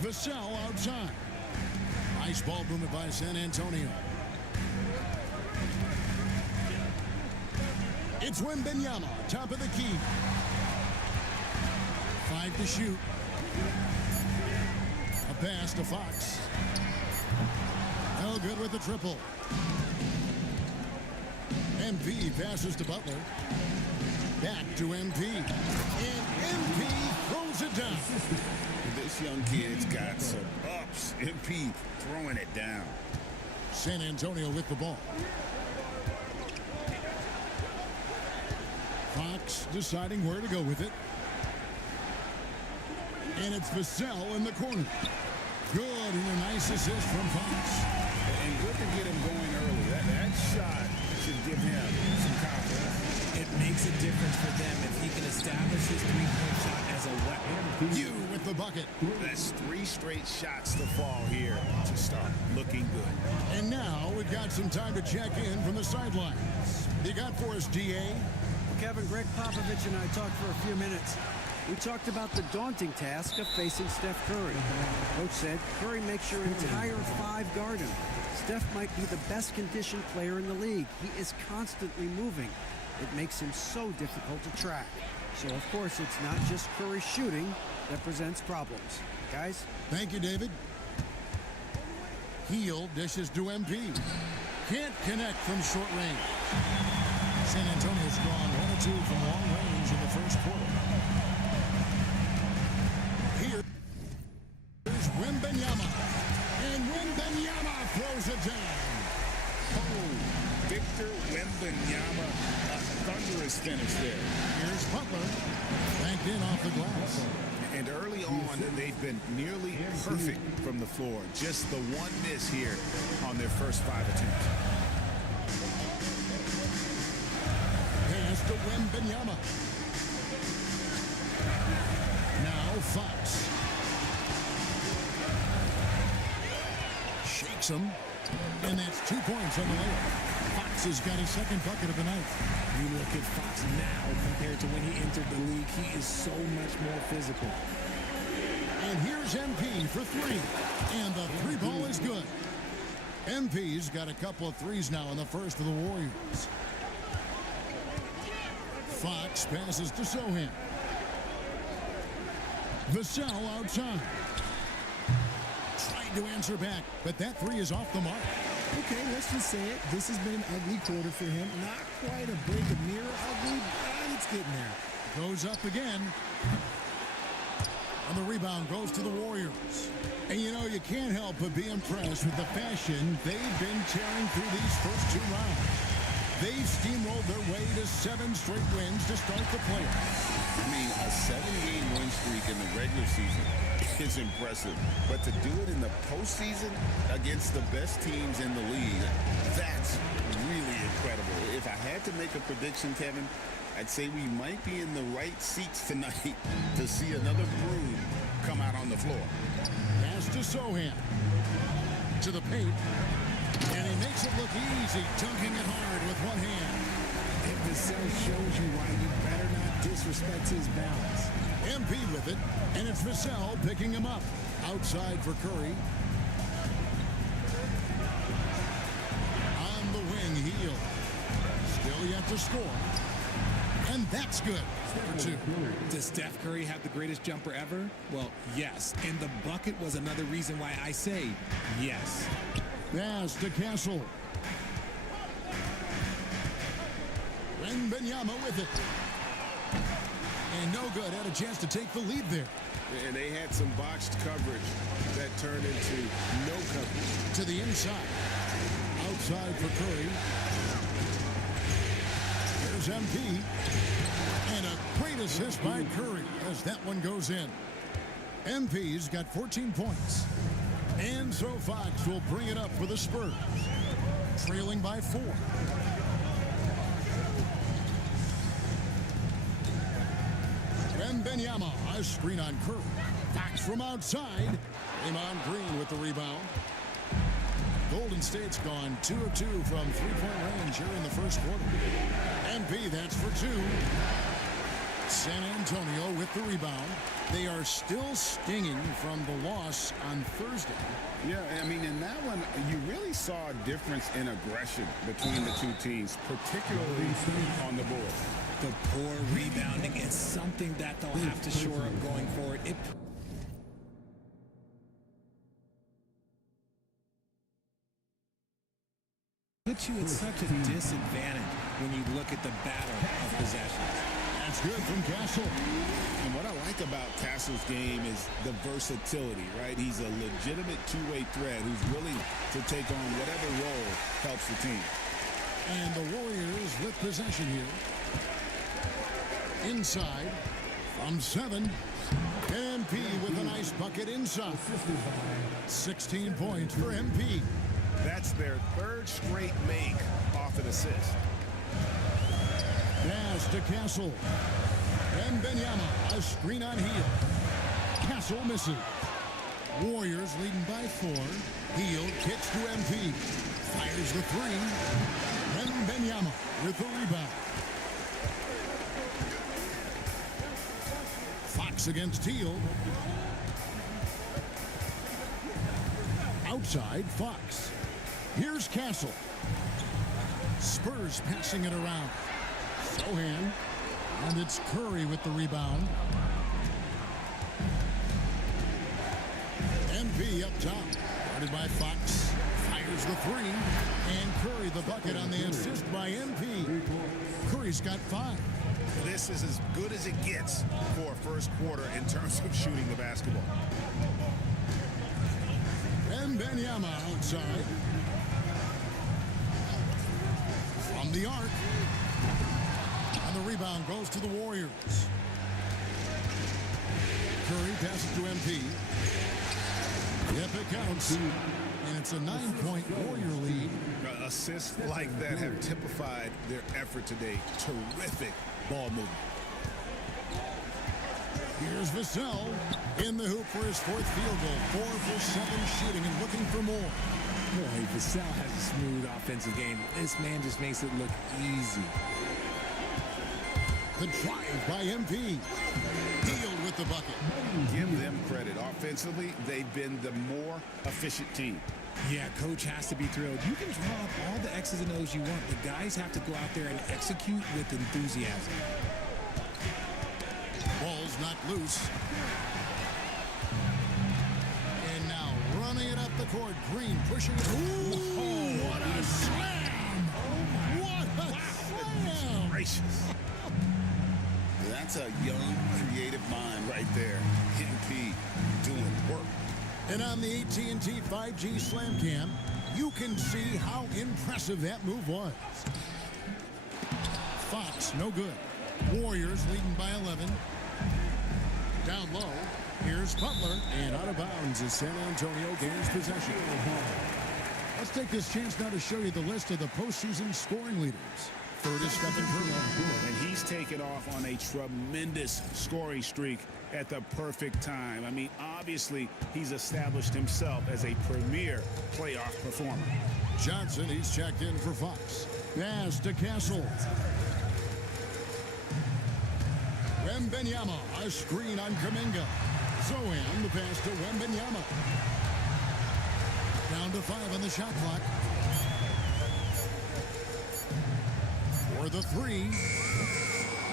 Vassell outside. Nice ball movement by San Antonio. It's Wembanyama, top of the key. 5 to shoot. A pass to Fox. No good with the triple. MP passes to Butler. Back to MP. And MP throws it down. This young kid's got some ups. MP throwing it down. San Antonio with the ball. Fox deciding where to go with it. And it's Vassell in the corner. Good, and a nice assist from Fox. And good to get him going early. That shot should give him some confidence. It makes a difference for them if he can establish his three-point shot as a weapon. You with the bucket. That's 3 straight shots to fall here to start. Looking good. And now we've got some time to check in from the sidelines. You got for us, DA? Kevin, Greg Popovich and I talked for a few minutes. We talked about the daunting task of facing Steph Curry. Coach said Curry makes your entire 5 guard him. Steph might be the best conditioned player in the league. He is constantly moving. It makes him so difficult to track. So, of course, it's not just Curry shooting that presents problems. Guys? Thank you, David. Hield dishes to MP. Can't connect from short range. San Antonio's drawn 1 or 2 from long range in the first quarter. Here's Wembanyama. And Wembanyama throws it down. Oh, Victor Wembanyama, a thunderous finish there. Here's Butler. Banked in off the glass. And early on, they've been nearly perfect from the floor. Just the one miss here on their first 5 attempts. Pass to Wembanyama. Now Fox. Shakes him. And that's 2 points on the layup. Fox has got his second bucket of the night. You look at Fox now compared to when he entered the league, he is so much more physical. And here's MP for three. And the three ball is good. MP's got a couple of threes now in the first of the Warriors. Fox passes to Sohan. Vassell outside. Trying to answer back, but that three is off the mark. Okay, let's just say it. This has been an ugly quarter for him. Not quite a break of mirror ugly, but it's getting there. Goes up again. And the rebound goes to the Warriors. And you know, you can't help but be impressed with the fashion they've been tearing through these first two rounds. They've steamrolled their way to 7 straight wins to start the playoffs. I mean, a 7-game win streak in the regular season is impressive. But to do it in the postseason against the best teams in the league, that's really incredible. If I had to make a prediction, Kevin, I'd say we might be in the right seats tonight to see another brood come out on the floor. Pass to Sohan. To the paint. And he makes it look easy, dunking it hard with one hand. If Vassell shows you why, you better not disrespect his balance. MP with it, and it's Vassell picking him up. Outside for Curry. On the wing, Hield. Still yet to score. And that's good for 2. Does Steph Curry have the greatest jumper ever? Well, yes. And the bucket was another reason why I say yes. Pass to Castle. Wembanyama with it. And no good. Had a chance to take the lead there. And they had some botched coverage that turned into no coverage. To the inside. Outside for Curry. Here's MP. And a great assist by Curry as that one goes in. MP's got 14 points. And so Fox will bring it up for the Spurs. Trailing by 4. Wembanyama, a screen on Curry. Fox from outside. Draymond Green with the rebound. Golden State's gone 2 of 2 from three-point range here in the first quarter. MP, that's for 2. San Antonio with the rebound. They are still stinging from the loss on Thursday. Yeah, I mean, in that one, you really saw a difference in aggression between the two teams, particularly on the board. The poor rebounding is something that they'll have to shore up going forward. It puts you at such a disadvantage when you look at the battle of possessions. That's good from Castle. And what I like about Castle's game is the versatility, right? He's a legitimate two-way threat who's willing to take on whatever role helps the team. And the Warriors with possession here. Inside from 7. MP with a nice bucket inside. 16 points for MP. That's their 3rd straight make off an assist. Pass to Castle. Wembanyama, a screen on Hield. Castle misses. Warriors leading by 4. Hield kicks to MP. Fires the 3. Wembanyama with the rebound. Fox against Hield. Outside, Fox. Here's Castle. Spurs passing it around. Sohan. And it's Curry with the rebound. MP up top. Guarded by Fox. Fires the 3. And Curry the bucket on the assist by MP. Curry's got 5. This is as good as it gets for a first quarter in terms of shooting the basketball. Wembanyama outside. From the arc. And the rebound goes to the Warriors. Curry passes to MP. Yep, it counts. And it's a 9-point Warrior lead. Assists like that have typified their effort today. Terrific ball movement. Here's Vassell in the hoop for his 4th field goal. 4 for 7 shooting and looking for more. Boy, Vassell has a smooth offensive game. This man just makes it look easy. The drive by MP. Hield with with the bucket. Give them credit. Offensively, they've been the more efficient team. Yeah, coach has to be thrilled. You can draw up all the X's and O's you want. The guys have to go out there and execute with enthusiasm. Ball's not loose. And now running it up the court. Green pushing it. Ooh, what a slam! What a slam! Gracious. That's a young, creative mind right there. MP doing work. And on the AT&T 5G Slam Cam, you can see how impressive that move was. Fox, no good. Warriors leading by 11. Down low, here's Butler, and out of bounds as San Antonio gains possession. Let's take this chance now to show you the list of the postseason scoring leaders. Third is Stephen Curry. And he's taken off on a tremendous scoring streak at the perfect time. I mean, obviously, he's established himself as a premier playoff performer. Johnson, he's checked in for Fox. Pass to Castle. Wembanyama, a screen on Kuminga. Zohan, the pass to Wembanyama. Down to 5 on the shot clock. For the three.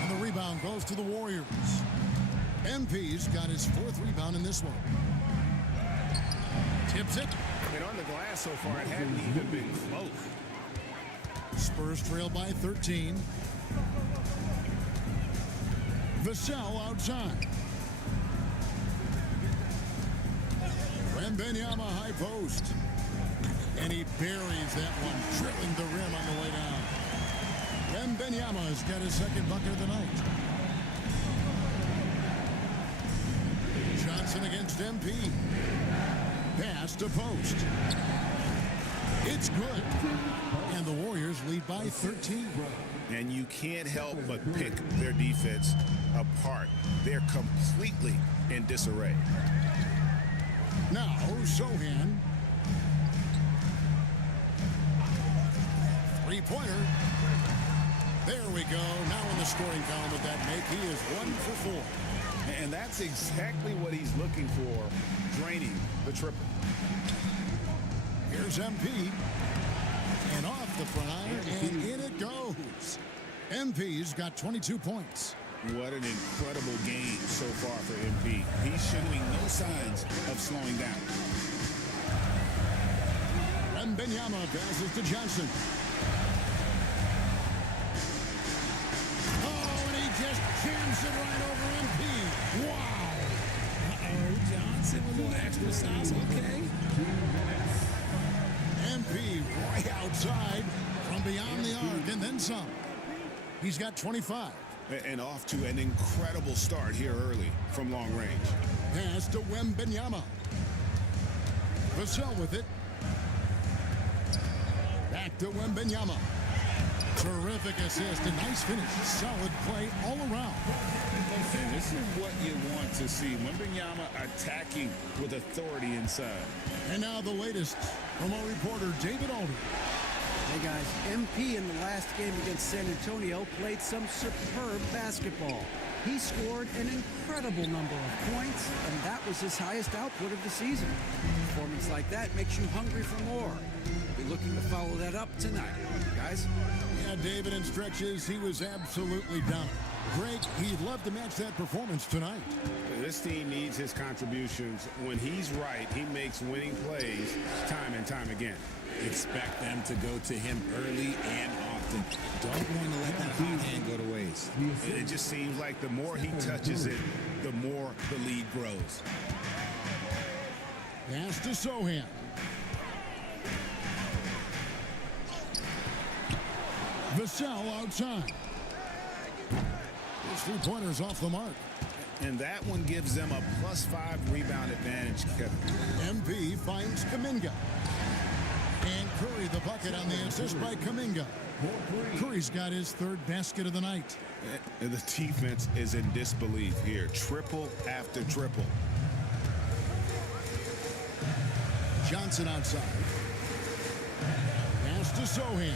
And the rebound goes to the Warriors. MP's got his 4th rebound in this one. Tips it. And on the glass so far, it hadn't even been close. Spurs trail by 13. Vassell outside. Wembanyama high post. And he buries that one, drilling the rim on the way down. Wembanyama has got his 2nd bucket of the night. Johnson against MP. Pass to post. It's good. And the Warriors lead by 13. And you can't help but pick their defense apart. They're completely in disarray. Now, Zohan. 3-pointer. There we go. Now in the scoring column with that make, he is 1 for 4. And that's exactly what he's looking for, draining the triple. Here's MP. And off the front iron, and in it goes. MP's got 22 points. What an incredible game so far for MP. He's showing no signs of slowing down. Wembanyama passes to Johnson. Oh, and he just jams it right over MP. Wow. Uh-oh, Johnson with a little extra sauce. Okay. MP right outside from beyond the arc and then some. He's got 25. And off to an incredible start here early from long range. Pass to Wembanyama. Vassell with it. Back to Wembanyama. Terrific assist and nice finish. Solid play all around. And this is what you want to see. Wembanyama attacking with authority inside. And now the latest from our reporter, David Alder. Hey guys, MP in the last game against San Antonio played some superb basketball. He scored an incredible number of points, and that was his highest output of the season. A performance like that makes you hungry for more. Be looking to follow that up tonight, guys. Yeah, David, in stretches, he was absolutely dominant. Greg, he'd love to match that performance tonight. This team needs his contributions. When he's right, he makes winning plays time and time again. Expect them to go to him early and often. Don't want to let that hot hand go to waste. It just seems like the more he touches it, the more the lead grows. Pass to Zohan. Vassell outside. His 3-pointer's off the mark. And that one gives them a +5 rebound advantage, Kevin. MP finds Kuminga. And Curry the bucket on the assist by Kuminga. Curry's got his 3rd basket of the night. And the defense is in disbelief here. Triple after triple. Johnson outside. Pass to Zohan.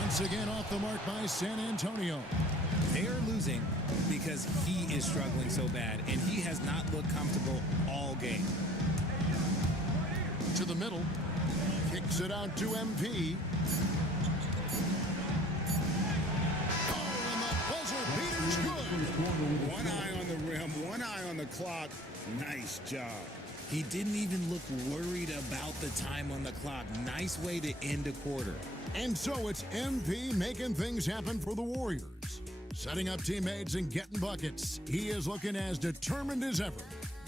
Once again off the mark by San Antonio. They are losing because he is struggling so bad, and he has not looked comfortable all game. To the middle. Kicks it out to MP. Oh, and the buzzer beater's good. One eye on the rim, one eye on the clock. Nice job. He didn't even look worried about the time on the clock. Nice way to end a quarter. And so it's MP making things happen for the Warriors. Setting up teammates and getting buckets. He is looking as determined as ever.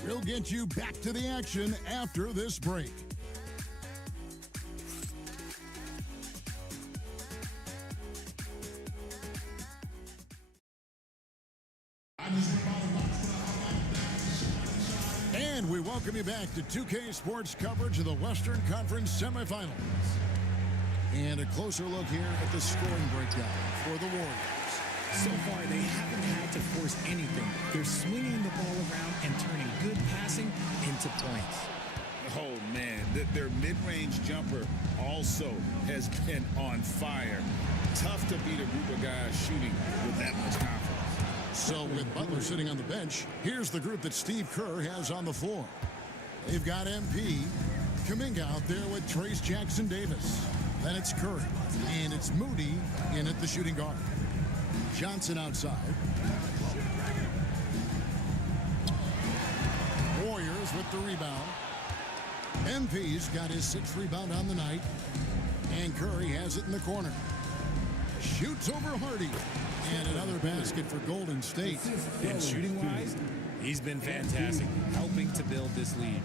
We'll get you back to the action after this break. And we welcome you back to 2K Sports coverage of the Western Conference semifinals. And a closer look here at the scoring breakdown for the Warriors. So far, they haven't had to force anything. They're swinging the ball around and turning good passing into points. Oh, man, their mid-range jumper also has been on fire. Tough to beat a group of guys shooting with that much confidence. So with Butler sitting on the bench, here's the group that Steve Kerr has on the floor. They've got MP, Kuminga out there with Trace Jackson-Davis. Then it's Curry, and it's Moody in at the shooting guard. Johnson outside. Warriors with the rebound. MP's got his 6th rebound on the night, and Curry has it in the corner. Shoots over Hardy. And another basket for Golden State. And shooting-wise, he's been fantastic, helping to build this lead.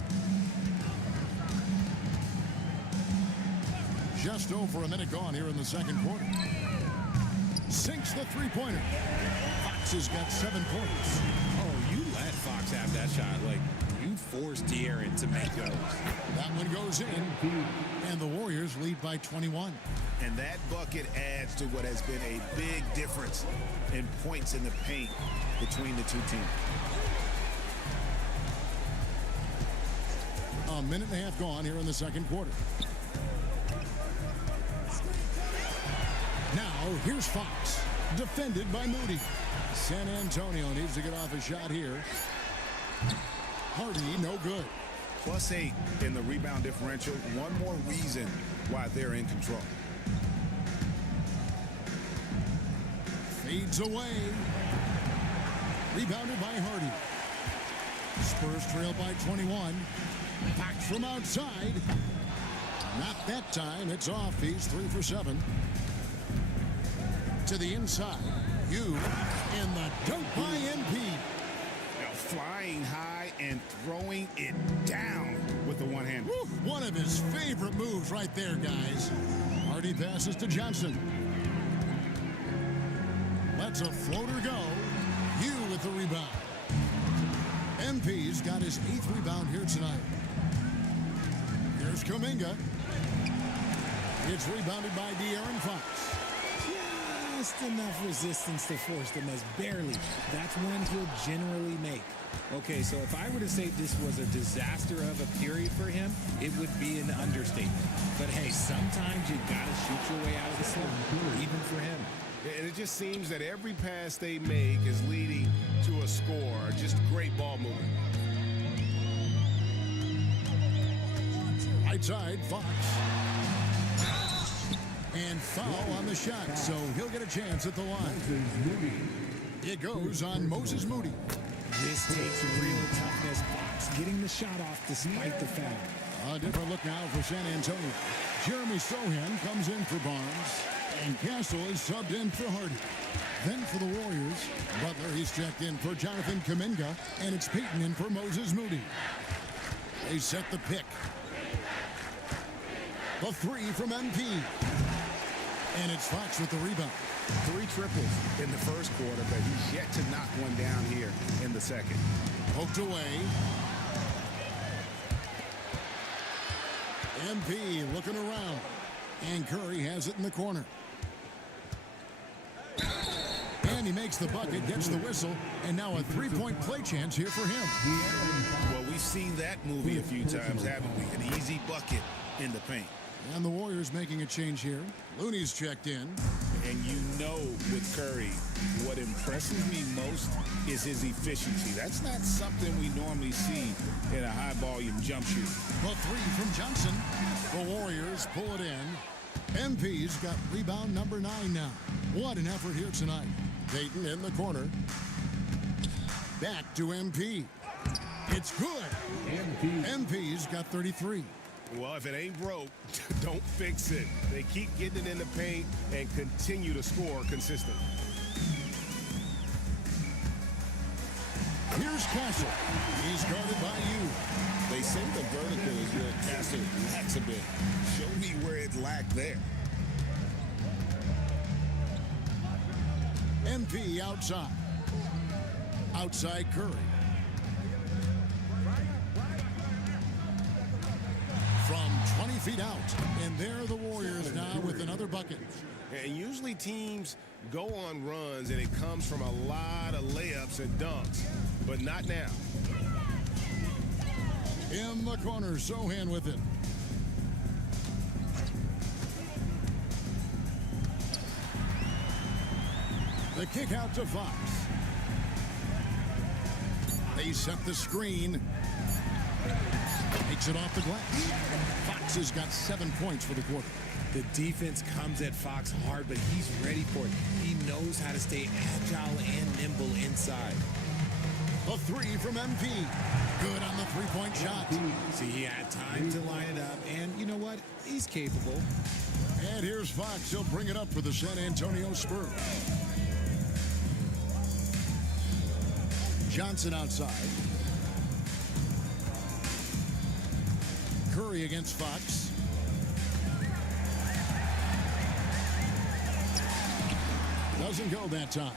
Just over a minute gone here in the second quarter. Sinks the three-pointer. Fox has got 7 points. Oh, you let Fox have that shot. Like, you forced De'Aaron to make those. That one goes in. And the Warriors lead by 21. And that bucket adds to what has been a big difference in points in the paint between the two teams. A minute and a half gone here in the second quarter. Now, here's Fox, defended by Moody. San Antonio needs to get off a shot here. Hardy, no good. +8 in the rebound differential. One more reason why they're in control. Fades away. Rebounded by Hardy. Spurs trail by 21. Packed from outside. Not that time. It's off. He's 3 for 7. To the inside. You and the dunk by MP. Flying high and throwing it down with the one-hand. One of his favorite moves right there, guys. Hardy passes to Johnson. Lets a floater go. You with the rebound. MP's got his 8th rebound here tonight. Here's Kuminga. It's rebounded by De'Aaron Fox. Just enough resistance to force the miss. Barely. That's one he'll generally make. Okay, so if I were to say this was a disaster of a period for him, it would be an understatement. But hey, sometimes you gotta shoot your way out of the slump, even for him. And it just seems that every pass they make is leading to a score. Just great ball movement. Right side, Fox. And foul on the shot, so he'll get a chance at the line. It goes on Moses Moody. This takes real toughness. Fox getting the shot off despite the foul. A different look now for San Antonio. Jeremy Sohan comes in for Barnes. And Castle is subbed in for Hardy. Then for the Warriors, Butler, he's checked in for Jonathan Kuminga. And it's Peyton in for Moses Moody. They set the pick. The 3 from MP. And it's Fox with the rebound. 3 triples in the first quarter, but he's yet to knock one down here in the second. Poked away. MP looking around. And Curry has it in the corner. And he makes the bucket, gets the whistle, and now a 3-point play chance here for him. Well, we've seen that movie a few times, haven't we? An easy bucket in the paint. And the Warriors making a change here. Looney's checked in. And you know with Curry, what impresses me most is his efficiency. That's not something we normally see in a high-volume jump shoot. The three from Johnson. The Warriors pull it in. MP's got rebound number 9 now. What an effort here tonight. Dayton in the corner. Back to MP. It's good. MP's got 33. Well, if it ain't broke, don't fix it. They keep getting it in the paint and continue to score consistently. Here's Castle. He's guarded by you. They say the vertical is where Castle lacks a bit. Show me where it lacked there. MP outside. Outside Curry. From 20 feet out. And there are the Warriors now with another bucket. And usually teams go on runs and it comes from a lot of layups and dunks, but not now. In the corner, Sohan with it. The kick out to Fox. They set the screen. Takes it off the glass. Fox has got 7 points for the quarter. The defense comes at Fox hard, but he's ready for it. He knows how to stay agile and nimble inside. The three from MP. Good on the three-point shot. See, he had time to line it up, and you know what? He's capable. And here's Fox. He'll bring it up for the San Antonio Spurs. Johnson outside. Curry against Fox. Doesn't go that time.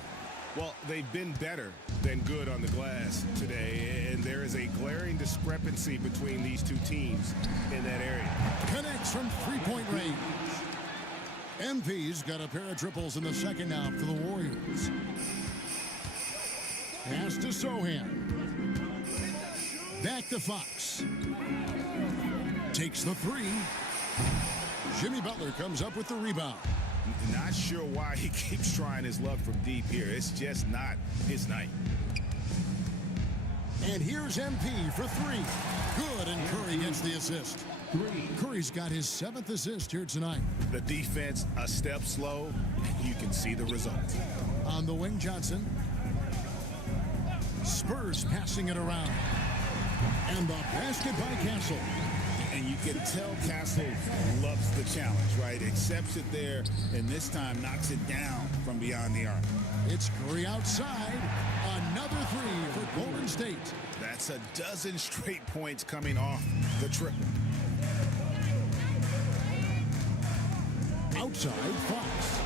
Well, they've been better than good on the glass today, and there is a glaring discrepancy between these two teams in that area. Connects from three-point range. MP's got a pair of triples in the second half for the Warriors. Pass to Sohan. Back to Fox. Takes the three. Jimmy Butler comes up with the rebound. Not sure why he keeps trying his luck from deep here. It's just not his night. And here's MP for three. Good, and Curry gets the assist. Curry's got his 7th assist here tonight. The defense a step slow, and you can see the result. On the wing, Johnson. Spurs passing it around. And the basket by Castle. And you can tell Castle loves the challenge, right? Accepts it there, and this time knocks it down from beyond the arc. It's Curry outside. Another three for Golden State. That's a dozen straight points coming off the triple. Outside, Fox.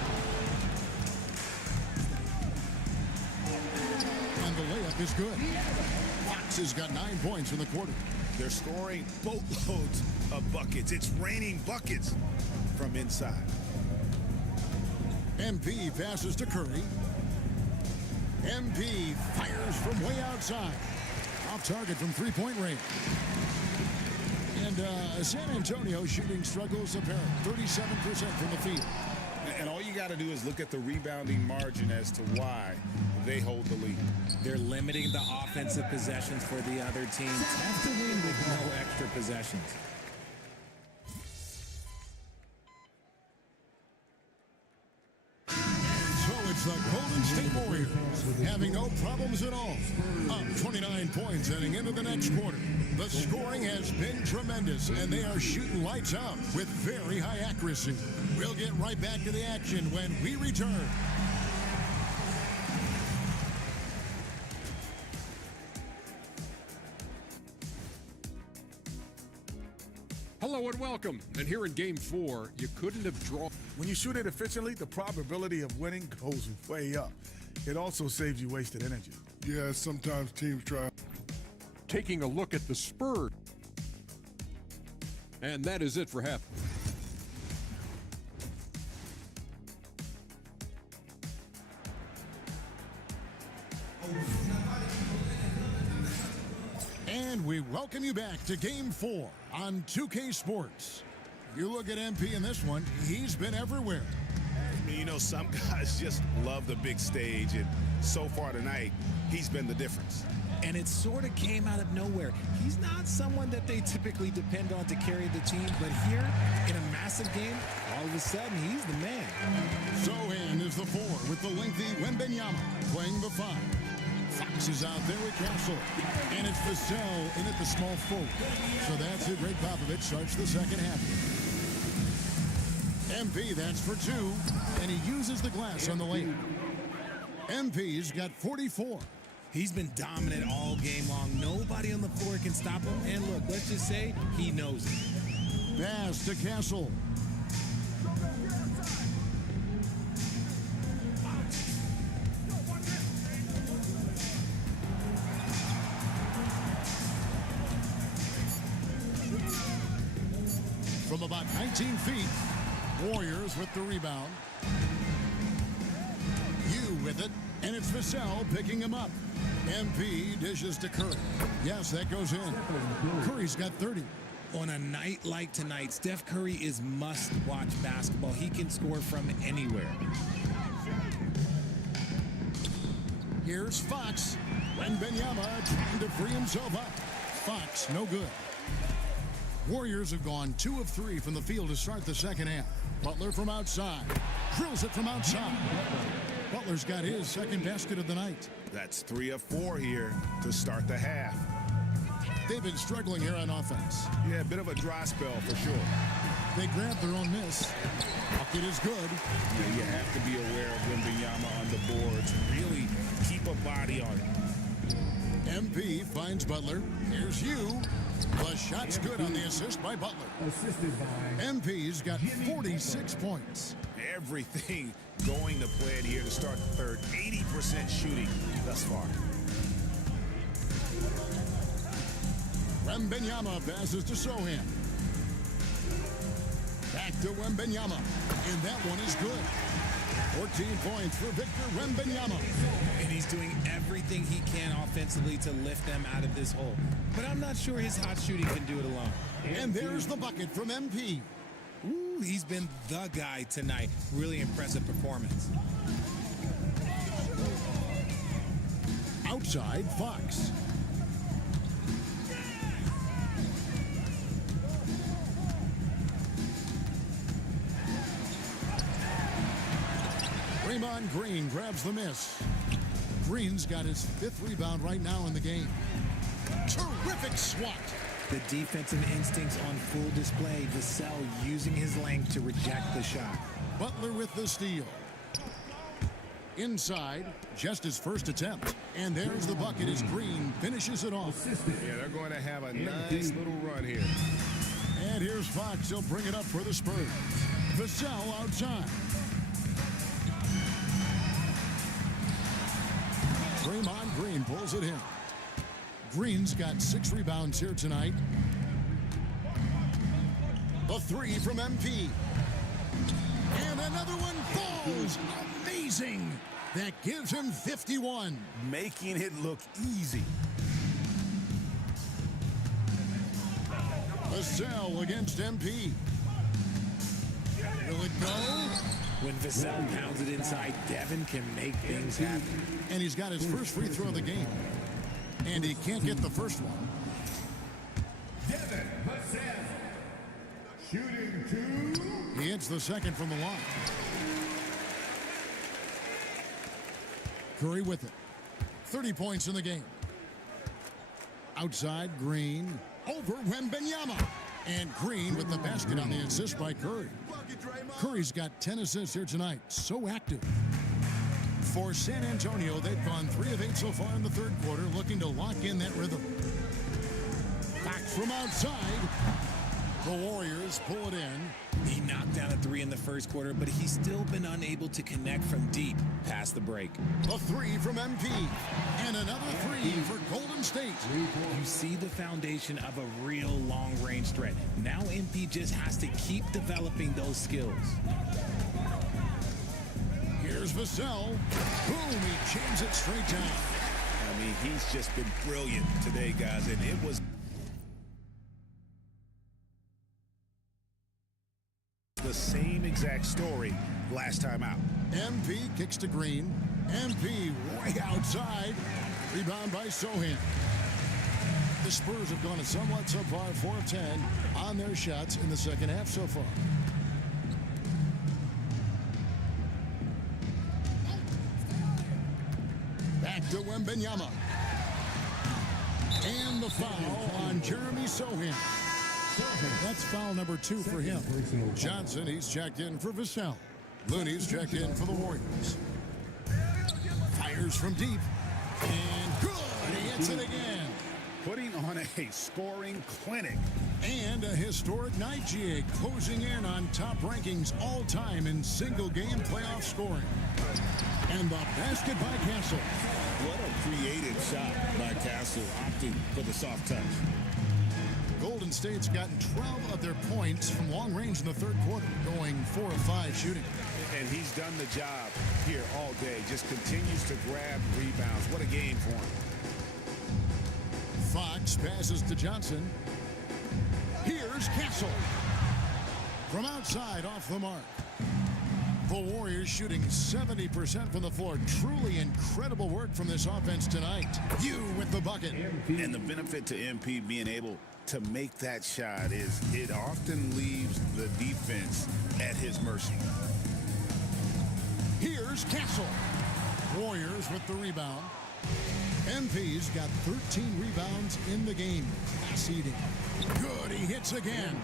And the layup is good. Fox has got 9 points in the quarter. They're scoring boatloads of buckets. It's raining buckets from inside. MP passes to Curry. MP fires from way outside. Off target from three-point range. And San Antonio shooting struggles apparent. 37% from the field. And all you got to do is look at the rebounding margin as to why they hold the lead. They're limiting the offensive possessions for the other team. Tough to win with no extra possessions. So it's the Golden State Warriors having no problems at all. Up 29 points heading into the next quarter. The scoring has been tremendous, and they are shooting lights out with very high accuracy. We'll get right back to the action when we return. Hello and welcome. And here in Game 4, you couldn't have drawn. When you shoot it efficiently, the probability of winning goes way up. It also saves you wasted energy. Yeah, sometimes teams try. Taking a look at the Spurs. And that is it for half. And we welcome you back to Game 4 on 2K Sports. You look at MP in this one, he's been everywhere. You know, some guys just love the big stage, and so far tonight, he's been the difference. And it sort of came out of nowhere. He's not someone that they typically depend on to carry the team, but here, in a massive game, all of a sudden, he's the man. Sohan is the 4 with the lengthy Wembenyama playing the 5. Fox is out there with Castle. And it's Vassell in at the small forward. So that's it. Greg Popovich starts the second half. MP, that's for 2. And he uses the glass on the lane. MP's got 44. He's been dominant all game long. Nobody on the floor can stop him. And look, let's just say he knows it. Pass to Castle. From about 19 feet, Warriors with the rebound. You with it, and it's Vassell picking him up. MP dishes to Curry. Yes, that goes in. Curry's got 30. On a night like tonight, Steph Curry is must-watch basketball. He can score from anywhere. Here's Fox. Wembanyama trying to free himself up. Fox, no good. Warriors have gone 2 of 3 from the field to start the second half. Butler from outside. Drills it from outside. Butler's got his second basket of the night. That's 3 of 4 here to start the half. They've been struggling here on offense. Yeah, a bit of a dry spell for sure. They grabbed their own miss. Bucket is good. Yeah, you have to be aware of Wembanyama on the boards. Really keep a body on it. MP finds Butler. Here's you. The shot's good on the assist by Butler. Assisted by MP's got 46 points. Everything going to plan here to start the third. 80% shooting thus far. Wembanyama passes to Sohan. Back to Wembanyama. And that one is good. 14 points for Victor Wembanyama. And he's doing everything he can offensively to lift them out of this hole. But I'm not sure his hot shooting can do it alone. And there's the bucket from MP. Ooh, he's been the guy tonight. Really impressive performance. Outside, Fox. Draymond Green grabs the miss. Green's got his 5th rebound right now in the game. Terrific swat. The defensive instincts on full display. Vassell using his length to reject the shot. Butler with the steal. Inside, just his first attempt. And there's the bucket as Green finishes it off. Yeah, they're going to have a nice little run here. And here's Fox. He'll bring it up for the Spurs. Vassell outside. Draymond Green pulls it in. Green's got 6 rebounds here tonight. The 3 from MP. And another one falls. Amazing. That gives him 51. Making it look easy. Vassell against MP. Will it go? When Vassell pounds it inside, Devin can make things happen. And he's got his first free throw of the game. And he can't get the first one. Devin Vassell. Shooting 2. He hits the second from the line. Curry with it. 30 points in the game. Outside, Green. Over Wembanyama. And Green with the basket on the assist by Curry. Curry's got 10 assists here tonight. So active. For San Antonio, they've gone 3 of 8 so far in the third quarter, looking to lock in that rhythm. Fox from outside. The Warriors pull it in. He knocked down a 3 in the first quarter, but he's still been unable to connect from deep past the break. The 3 from MP. And another 3 for Golden State. You see the foundation of a real long-range threat. Now MP just has to keep developing those skills. Here's Vassell. Boom, he jams it straight down. I mean, he's just been brilliant today, guys, and it was the same exact story last time out. MP kicks to Green. MP way outside. Rebound by Sohan. The Spurs have gone a somewhat subpar 4 of 10 on their shots in the second half so far. Back to Wembanyama. And the foul on Jeremy Sohan. That's foul number 2 for him. Johnson, he's checked in for Vassell. Looney's checked in for the Warriors. Fires from deep. And good. He hits it again. Putting on a scoring clinic. And a historic night, GA, closing in on top rankings all-time in single-game playoff scoring. And the basket by Castle. What a creative shot by Castle, opting for the soft touch. Golden State's gotten 12 of their points from long range in the third quarter, going 4 of 5 shooting. And he's done the job here all day. Just continues to grab rebounds. What a game for him. Fox passes to Johnson. Here's Castle. From outside, off the mark. The Warriors shooting 70% from the floor. Truly incredible work from this offense tonight. You with the bucket. And the benefit to MP being able to make that shot is it often leaves the defense at his mercy. Here's Castle. Warriors with the rebound. MP's got 13 rebounds in the game. Class eating. Good, he hits again.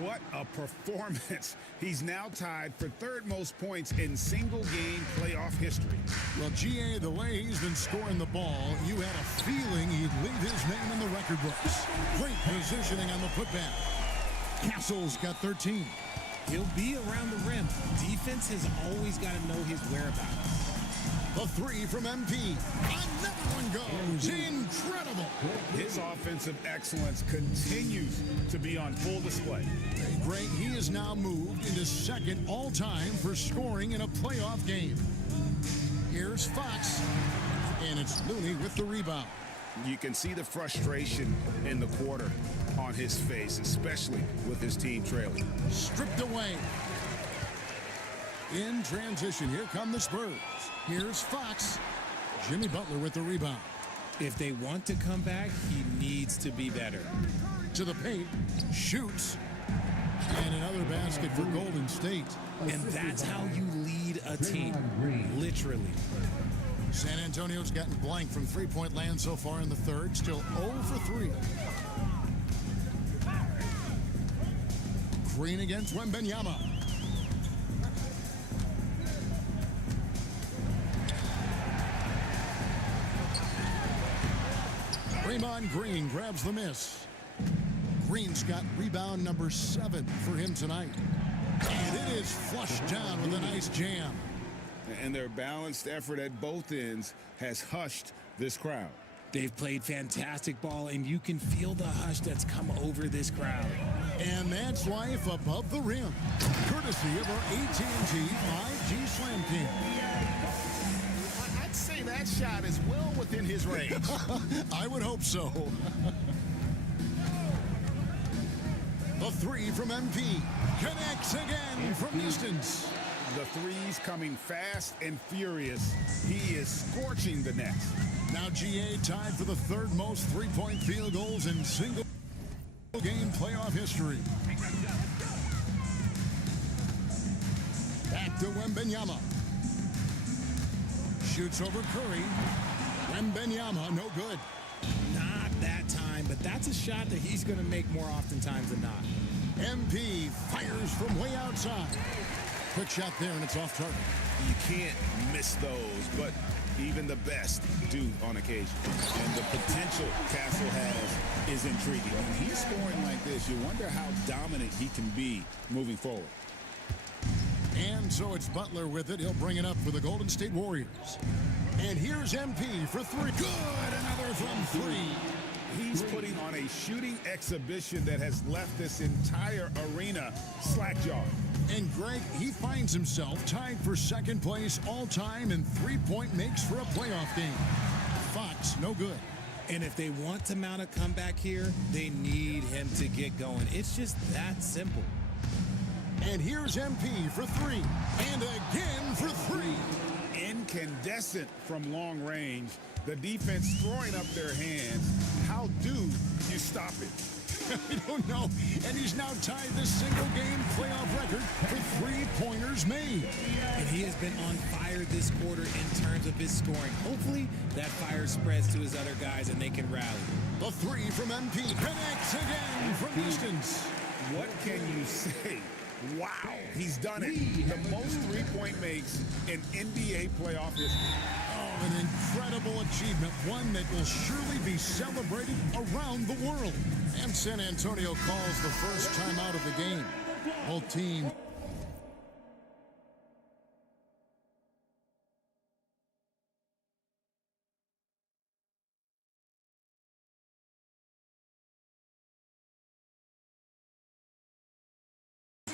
What a performance. He's now tied for third most points in single-game playoff history. Well, GA, the way he's been scoring the ball, you had a feeling he'd leave his name in the record books. Great positioning on the putback. Castle's got 13. He'll be around the rim. Defense has always got to know his whereabouts. The 3 from MP. Another one goes. Incredible. His offensive excellence continues to be on full display. Great. He is now moved into second all-time for scoring in a playoff game. Here's Fox. And it's Looney with the rebound. You can see the frustration in the quarter on his face, especially with his team trailing. Stripped away. In transition, here come the Spurs. Here's Fox. Jimmy Butler with the rebound. If they want to come back, he needs to be better. To the paint, shoots. And another basket for Golden State. And that's how you lead a team, literally. San Antonio's gotten blank from three-point land so far in the third. Still 0 for 3. Green against Wembanyama. Draymond Green grabs the miss. Green's got rebound number 7 for him tonight. And it is flushed down with a nice jam. And their balanced effort at both ends has hushed this crowd. They've played fantastic ball, and you can feel the hush that's come over this crowd. And that's life above the rim, courtesy of our AT&T 5G Slam King. I'd say that shot is well within his range. I would hope so. The 3 from MP connects again from distance. The threes coming fast and furious. He is scorching the net. Now GA tied for the third most three-point field goals in single game playoff history. Back to Wembanyama. Shoots over Curry. Wembanyama, no good. Not that time, but that's a shot that he's going to make more oftentimes than not. MP fires from way outside. Quick shot there, and it's off target. You can't miss those, but even the best do on occasion. And the potential Castle has is intriguing. When he's scoring like this, you wonder how dominant he can be moving forward. And so it's Butler with it. He'll bring it up for the Golden State Warriors. And here's MP for 3. Good, another from 3. He's putting on a shooting exhibition that has left this entire arena slack-jawed. And Greg, he finds himself tied for second place all-time in three-point makes for a playoff game. Fox, no good. And if they want to mount a comeback here, they need him to get going. It's just that simple. And here's MP for three. And again for three. Incandescent from long range. The defense throwing up their hands. How do you stop it? I don't know. And he's now tied the single-game playoff record for three-pointers made. And he has been on fire this quarter in terms of his scoring. Hopefully, that fire spreads to his other guys and they can rally. The three from MP connects again from distance. What can you say? Wow, he's done it. The most three-point makes in NBA playoff history. Oh, an incredible achievement, one that will surely be celebrated around the world. And San Antonio calls the first time out of the game. Both teams.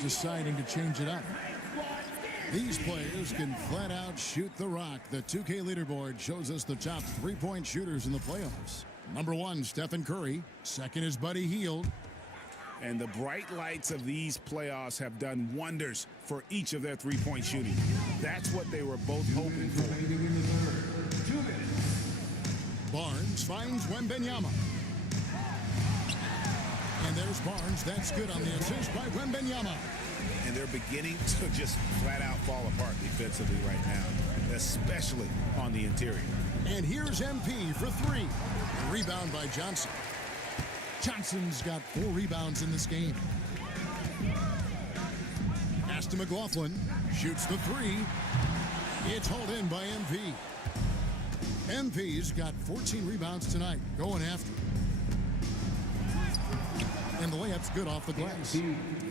Deciding to change it up. These players can flat out shoot the rock. The 2K leaderboard shows us the top three-point shooters in the playoffs. Number one, Stephen Curry. Second is Buddy Hield. And the bright lights of these playoffs have done wonders for each of their three-point shooting. That's what they were both hoping for. Barnes finds Wembanyama. And there's Barnes. That's good on the assist by Wembanyama. And they're beginning to just flat out fall apart defensively right now, especially on the interior. And here's MP for three. Rebound by Johnson. Johnson's got 4 rebounds in this game. Aston McLaughlin shoots the three. It's hauled in by MP. MP's got 14 rebounds tonight, going after it. And the layup's good off the glass.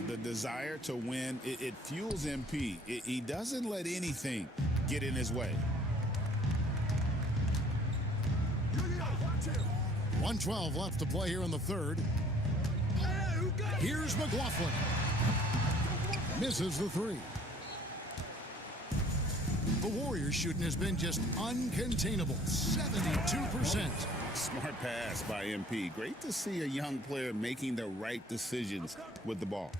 The desire to win, it fuels MP. He doesn't let anything get in his way. 1:12 left to play here in the third. Here's McLaughlin. Misses the three. The Warriors shooting has been just uncontainable. 72%. Smart pass by MP. Great to see a young player making the right decisions with the ball.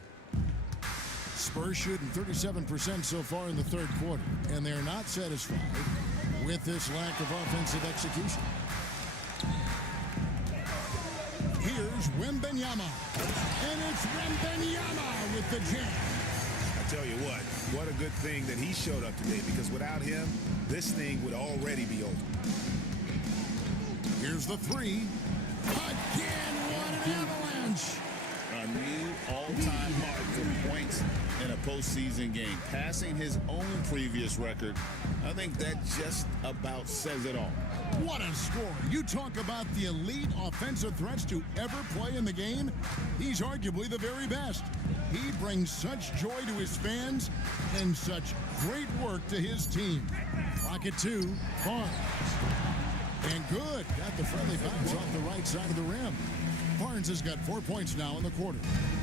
Spurs shooting 37% so far in the third quarter, and they're not satisfied with this lack of offensive execution. Here's Wembanyama, and it's Wembanyama with the jam. I tell you what a good thing that he showed up today, because without him, this thing would already be over. Here's the three. Again, what an avalanche. A new all-time mark for points in a postseason game. Passing his own previous record, I think that just about says it all. What a score. You talk about the elite offensive threats to ever play in the game. He's arguably the very best. He brings such joy to his fans and such great work to his team. Rocket 2, Barnes. And good. Got the friendly bounce off the right side of the rim. Barnes has got 4 points now in the quarter.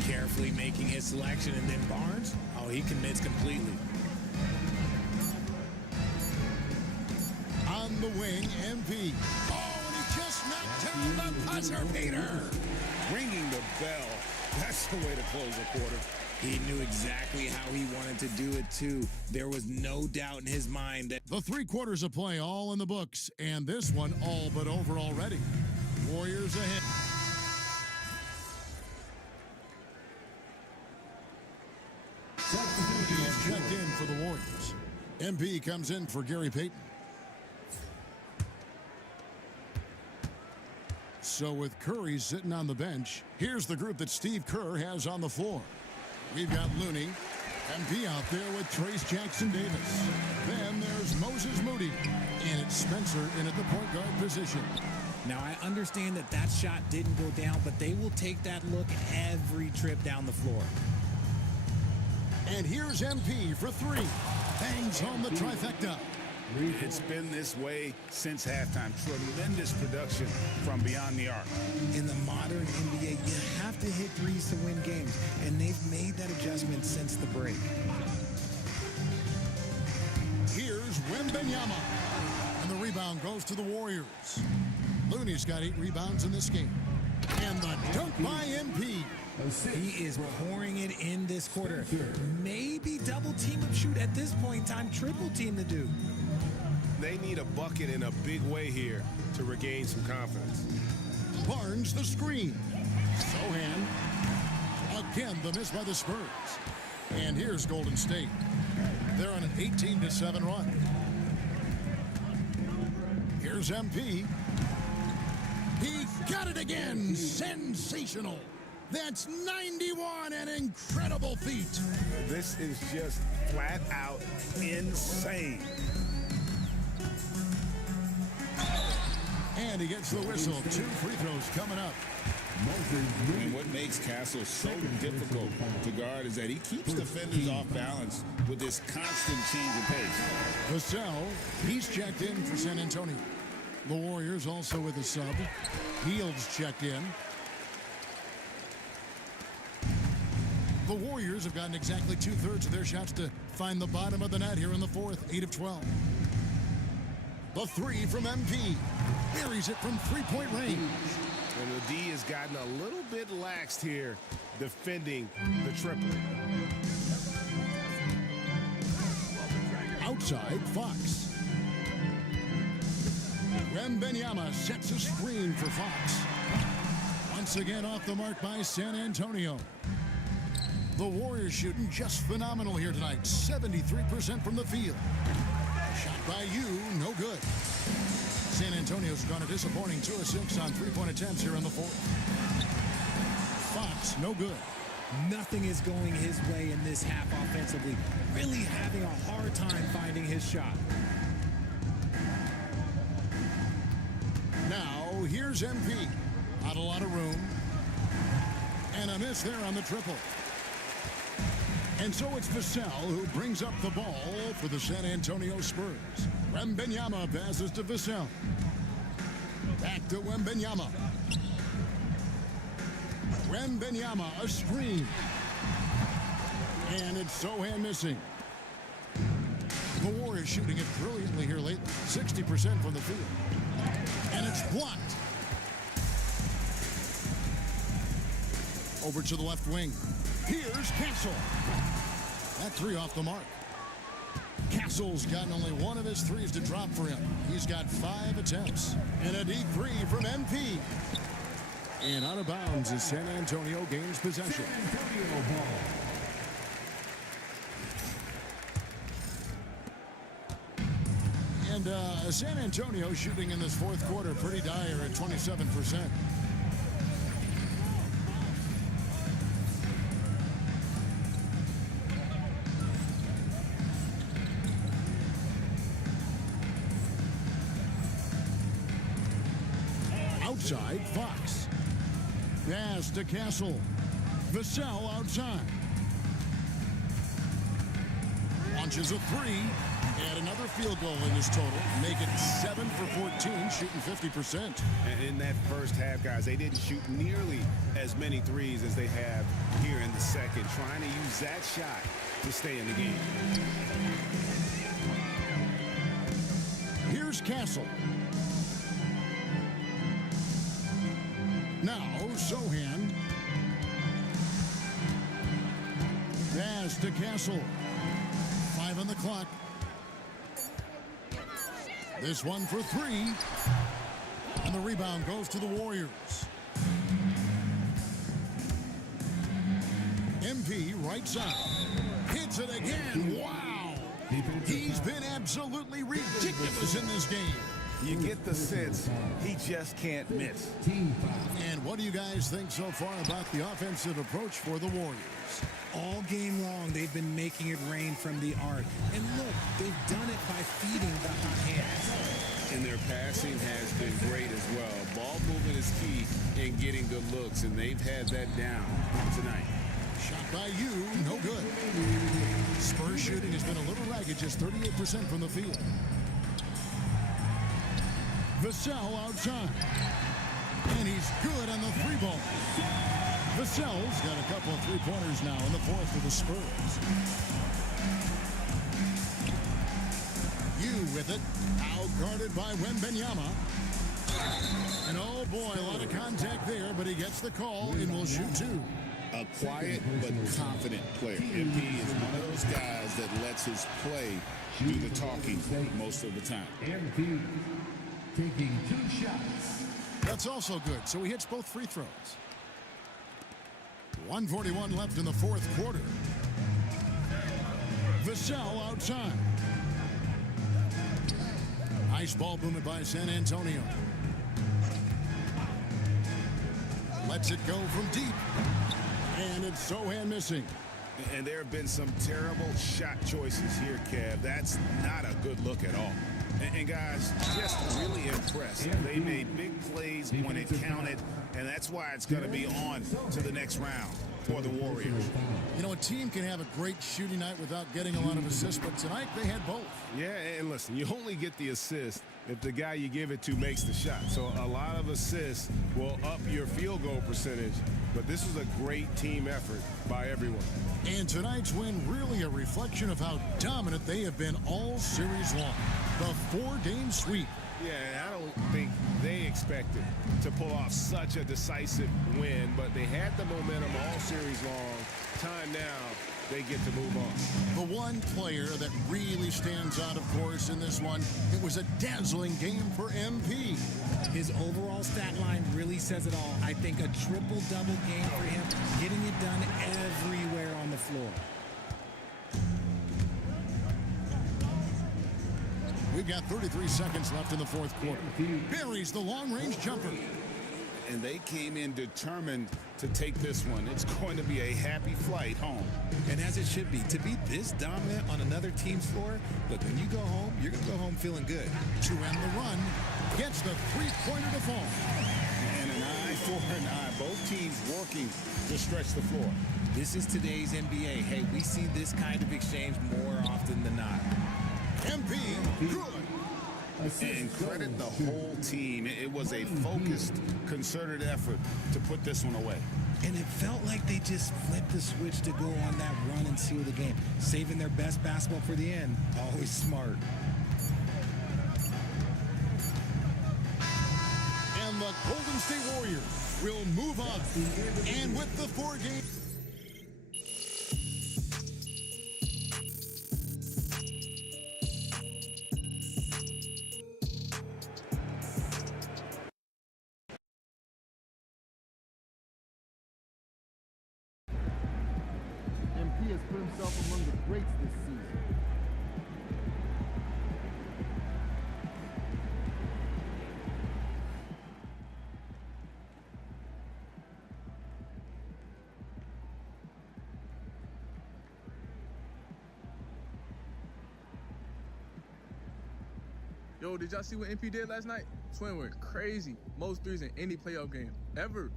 Carefully making his selection, and then Barnes, oh, he commits completely. On the wing, MP. Oh, and he just knocked down the buzzer beater. Ringing the bell. That's the way to close a quarter. He knew exactly how he wanted to do it, too. There was no doubt in his mind that... The 3 quarters of play all in the books, and this one all but over already. Warriors ahead. Checked in for the Warriors. MP comes in for Gary Payton. So with Curry sitting on the bench, here's the group that Steve Kerr has on the floor. We've got Looney, MP out there with Trace Jackson-Davis. Then there's Moses Moody, and it's Spencer in at the point guard position. Now, I understand that shot didn't go down, but they will take that look every trip down the floor. And here's MP for 3. Bangs home the trifecta. It's been this way since halftime. Tremendous production from beyond the arc. In the modern NBA, you have to hit threes to win games, and they've made that adjustment since the break. Here's Wembanyama, and the rebound goes to the Warriors. Looney's got 8 rebounds in this game. And the dunk by MP. He is pouring it in this quarter. Maybe double team up shoot at this point in time, triple team the dude. They need a bucket in a big way here to regain some confidence. Barnes the screen. Sohan. Again, the miss by the Spurs. And here's Golden State. They're on an 18-7 run. Here's MP. He got it again. Sensational. That's 91, an incredible feat. This is just flat out insane. And he gets the whistle. 2 free throws coming up. And what makes Castle so difficult to guard is that he keeps defenders off balance with this constant change of pace. Vassell, he's checked in for San Antonio. The Warriors also with a sub. Heald's checked in. The Warriors have gotten exactly 2/3 of their shots to find the bottom of the net here in the fourth, 8 of 12. The 3 from MP. Buries it from three-point range. And the D has gotten a little bit laxed here defending the triple. Outside, Fox. Wembanyama sets a screen for Fox. Once again off the mark by San Antonio. The Warriors shooting just phenomenal here tonight. 73% from the field. Shot by you, no good. San Antonio's gone a disappointing 2 of 6 on three-point attempts here in the fourth. Fox, no good. Nothing is going his way in this half offensively. Really having a hard time finding his shot. Now, here's MP. Not a lot of room. And a miss there on the triple. And so it's Vassell who brings up the ball for the San Antonio Spurs. Wembanyama passes to Vassell. Back to Wembanyama. Wembanyama, a screen. And it's Sohan missing. The Warriors shooting it brilliantly here lately. 60% from the field. And it's blocked. Over to the left wing. Here's Castle. That 3 off the mark. Castle's gotten only 1 of his 3s to drop for him. He's got 5 attempts. And a deep 3 from MP. And out of bounds as San Antonio gains possession. And San Antonio shooting in this fourth quarter pretty dire at 27%. Outside, Fox. Pass to Castle. Vassell outside. Launches a 3. And another field goal in his total. Make it 7 for 14, shooting 50%. And in that first half, guys, they didn't shoot nearly as many threes as they have here in the second, trying to use that shot to stay in the game. Here's Castle. Now, Sohan. Pass to Castle. 5 on the clock. This one for 3. And the rebound goes to the Warriors. MP right side. Hits it again. Wow. He's been absolutely ridiculous in this game. You get the sense he just can't miss. And what do you guys think so far about the offensive approach for the Warriors? All game long, they've been making it rain from the arc. And look, they've done it by feeding the hot hands. And their passing has been great as well. Ball movement is key in getting good looks, and they've had that down tonight. Shot by you, no good. Spurs shooting has been a little ragged, just 38% from the field. Vassell outside. And he's good on the 3-ball. Vassell's got a couple of 3-pointers now in the fourth for the Spurs. You with it. Out guarded by Wembanyama. And oh boy, a lot of contact there, but he gets the call and will shoot 2. A quiet but confident player. MP is one of those guys that lets his play do the talking most of the time. MP taking 2 shots. That's also good, so he hits both free throws. 1:41 left in the fourth quarter. Vassell outside. Nice ball movement by San Antonio. Lets it go from deep. And it's Sochan missing. And there have been some terrible shot choices here, Kev. That's not a good look at all. And guys, just really impressed. They made big plays when it counted, and that's why it's going to be on to the next round for the Warriors. You know, a team can have a great shooting night without getting a lot of assists, but tonight they had both. Yeah, and listen, you only get the assist if the guy you give it to makes the shot. So a lot of assists will up your field goal percentage, but this was a great team effort by everyone. And tonight's win really a reflection of how dominant they have been all series long. The 4-game sweep. Yeah, I don't think they expected to pull off such a decisive win, but they had the momentum all series long. Time now, they get to move on. The one player that really stands out, of course, in this one, it was a dazzling game for MP. His overall stat line really says it all. I think a triple-double game for him, getting it done everywhere on the floor. We've got 33 seconds left in the fourth quarter. Buries the long-range jumper. And they came in determined to take this one. It's going to be a happy flight home. And as it should be, to be this dominant on another team's floor, look, when you go home, you're going to go home feeling good. To end the run, gets the three-pointer to fall. And an eye for an eye. Both teams working to stretch the floor. This is today's NBA. Hey, we see this kind of exchange more often than not. MP, good. And credit the whole team. It was a focused, concerted effort to put this one away. And it felt like they just flipped the switch to go on that run and seal the game. Saving their best basketball for the end. Always smart. And the Golden State Warriors will move on. And with the 4-game... MP has put himself among the greats this season. Yo, did y'all see what MP did last night? Twin went crazy. Most threes in any playoff game ever.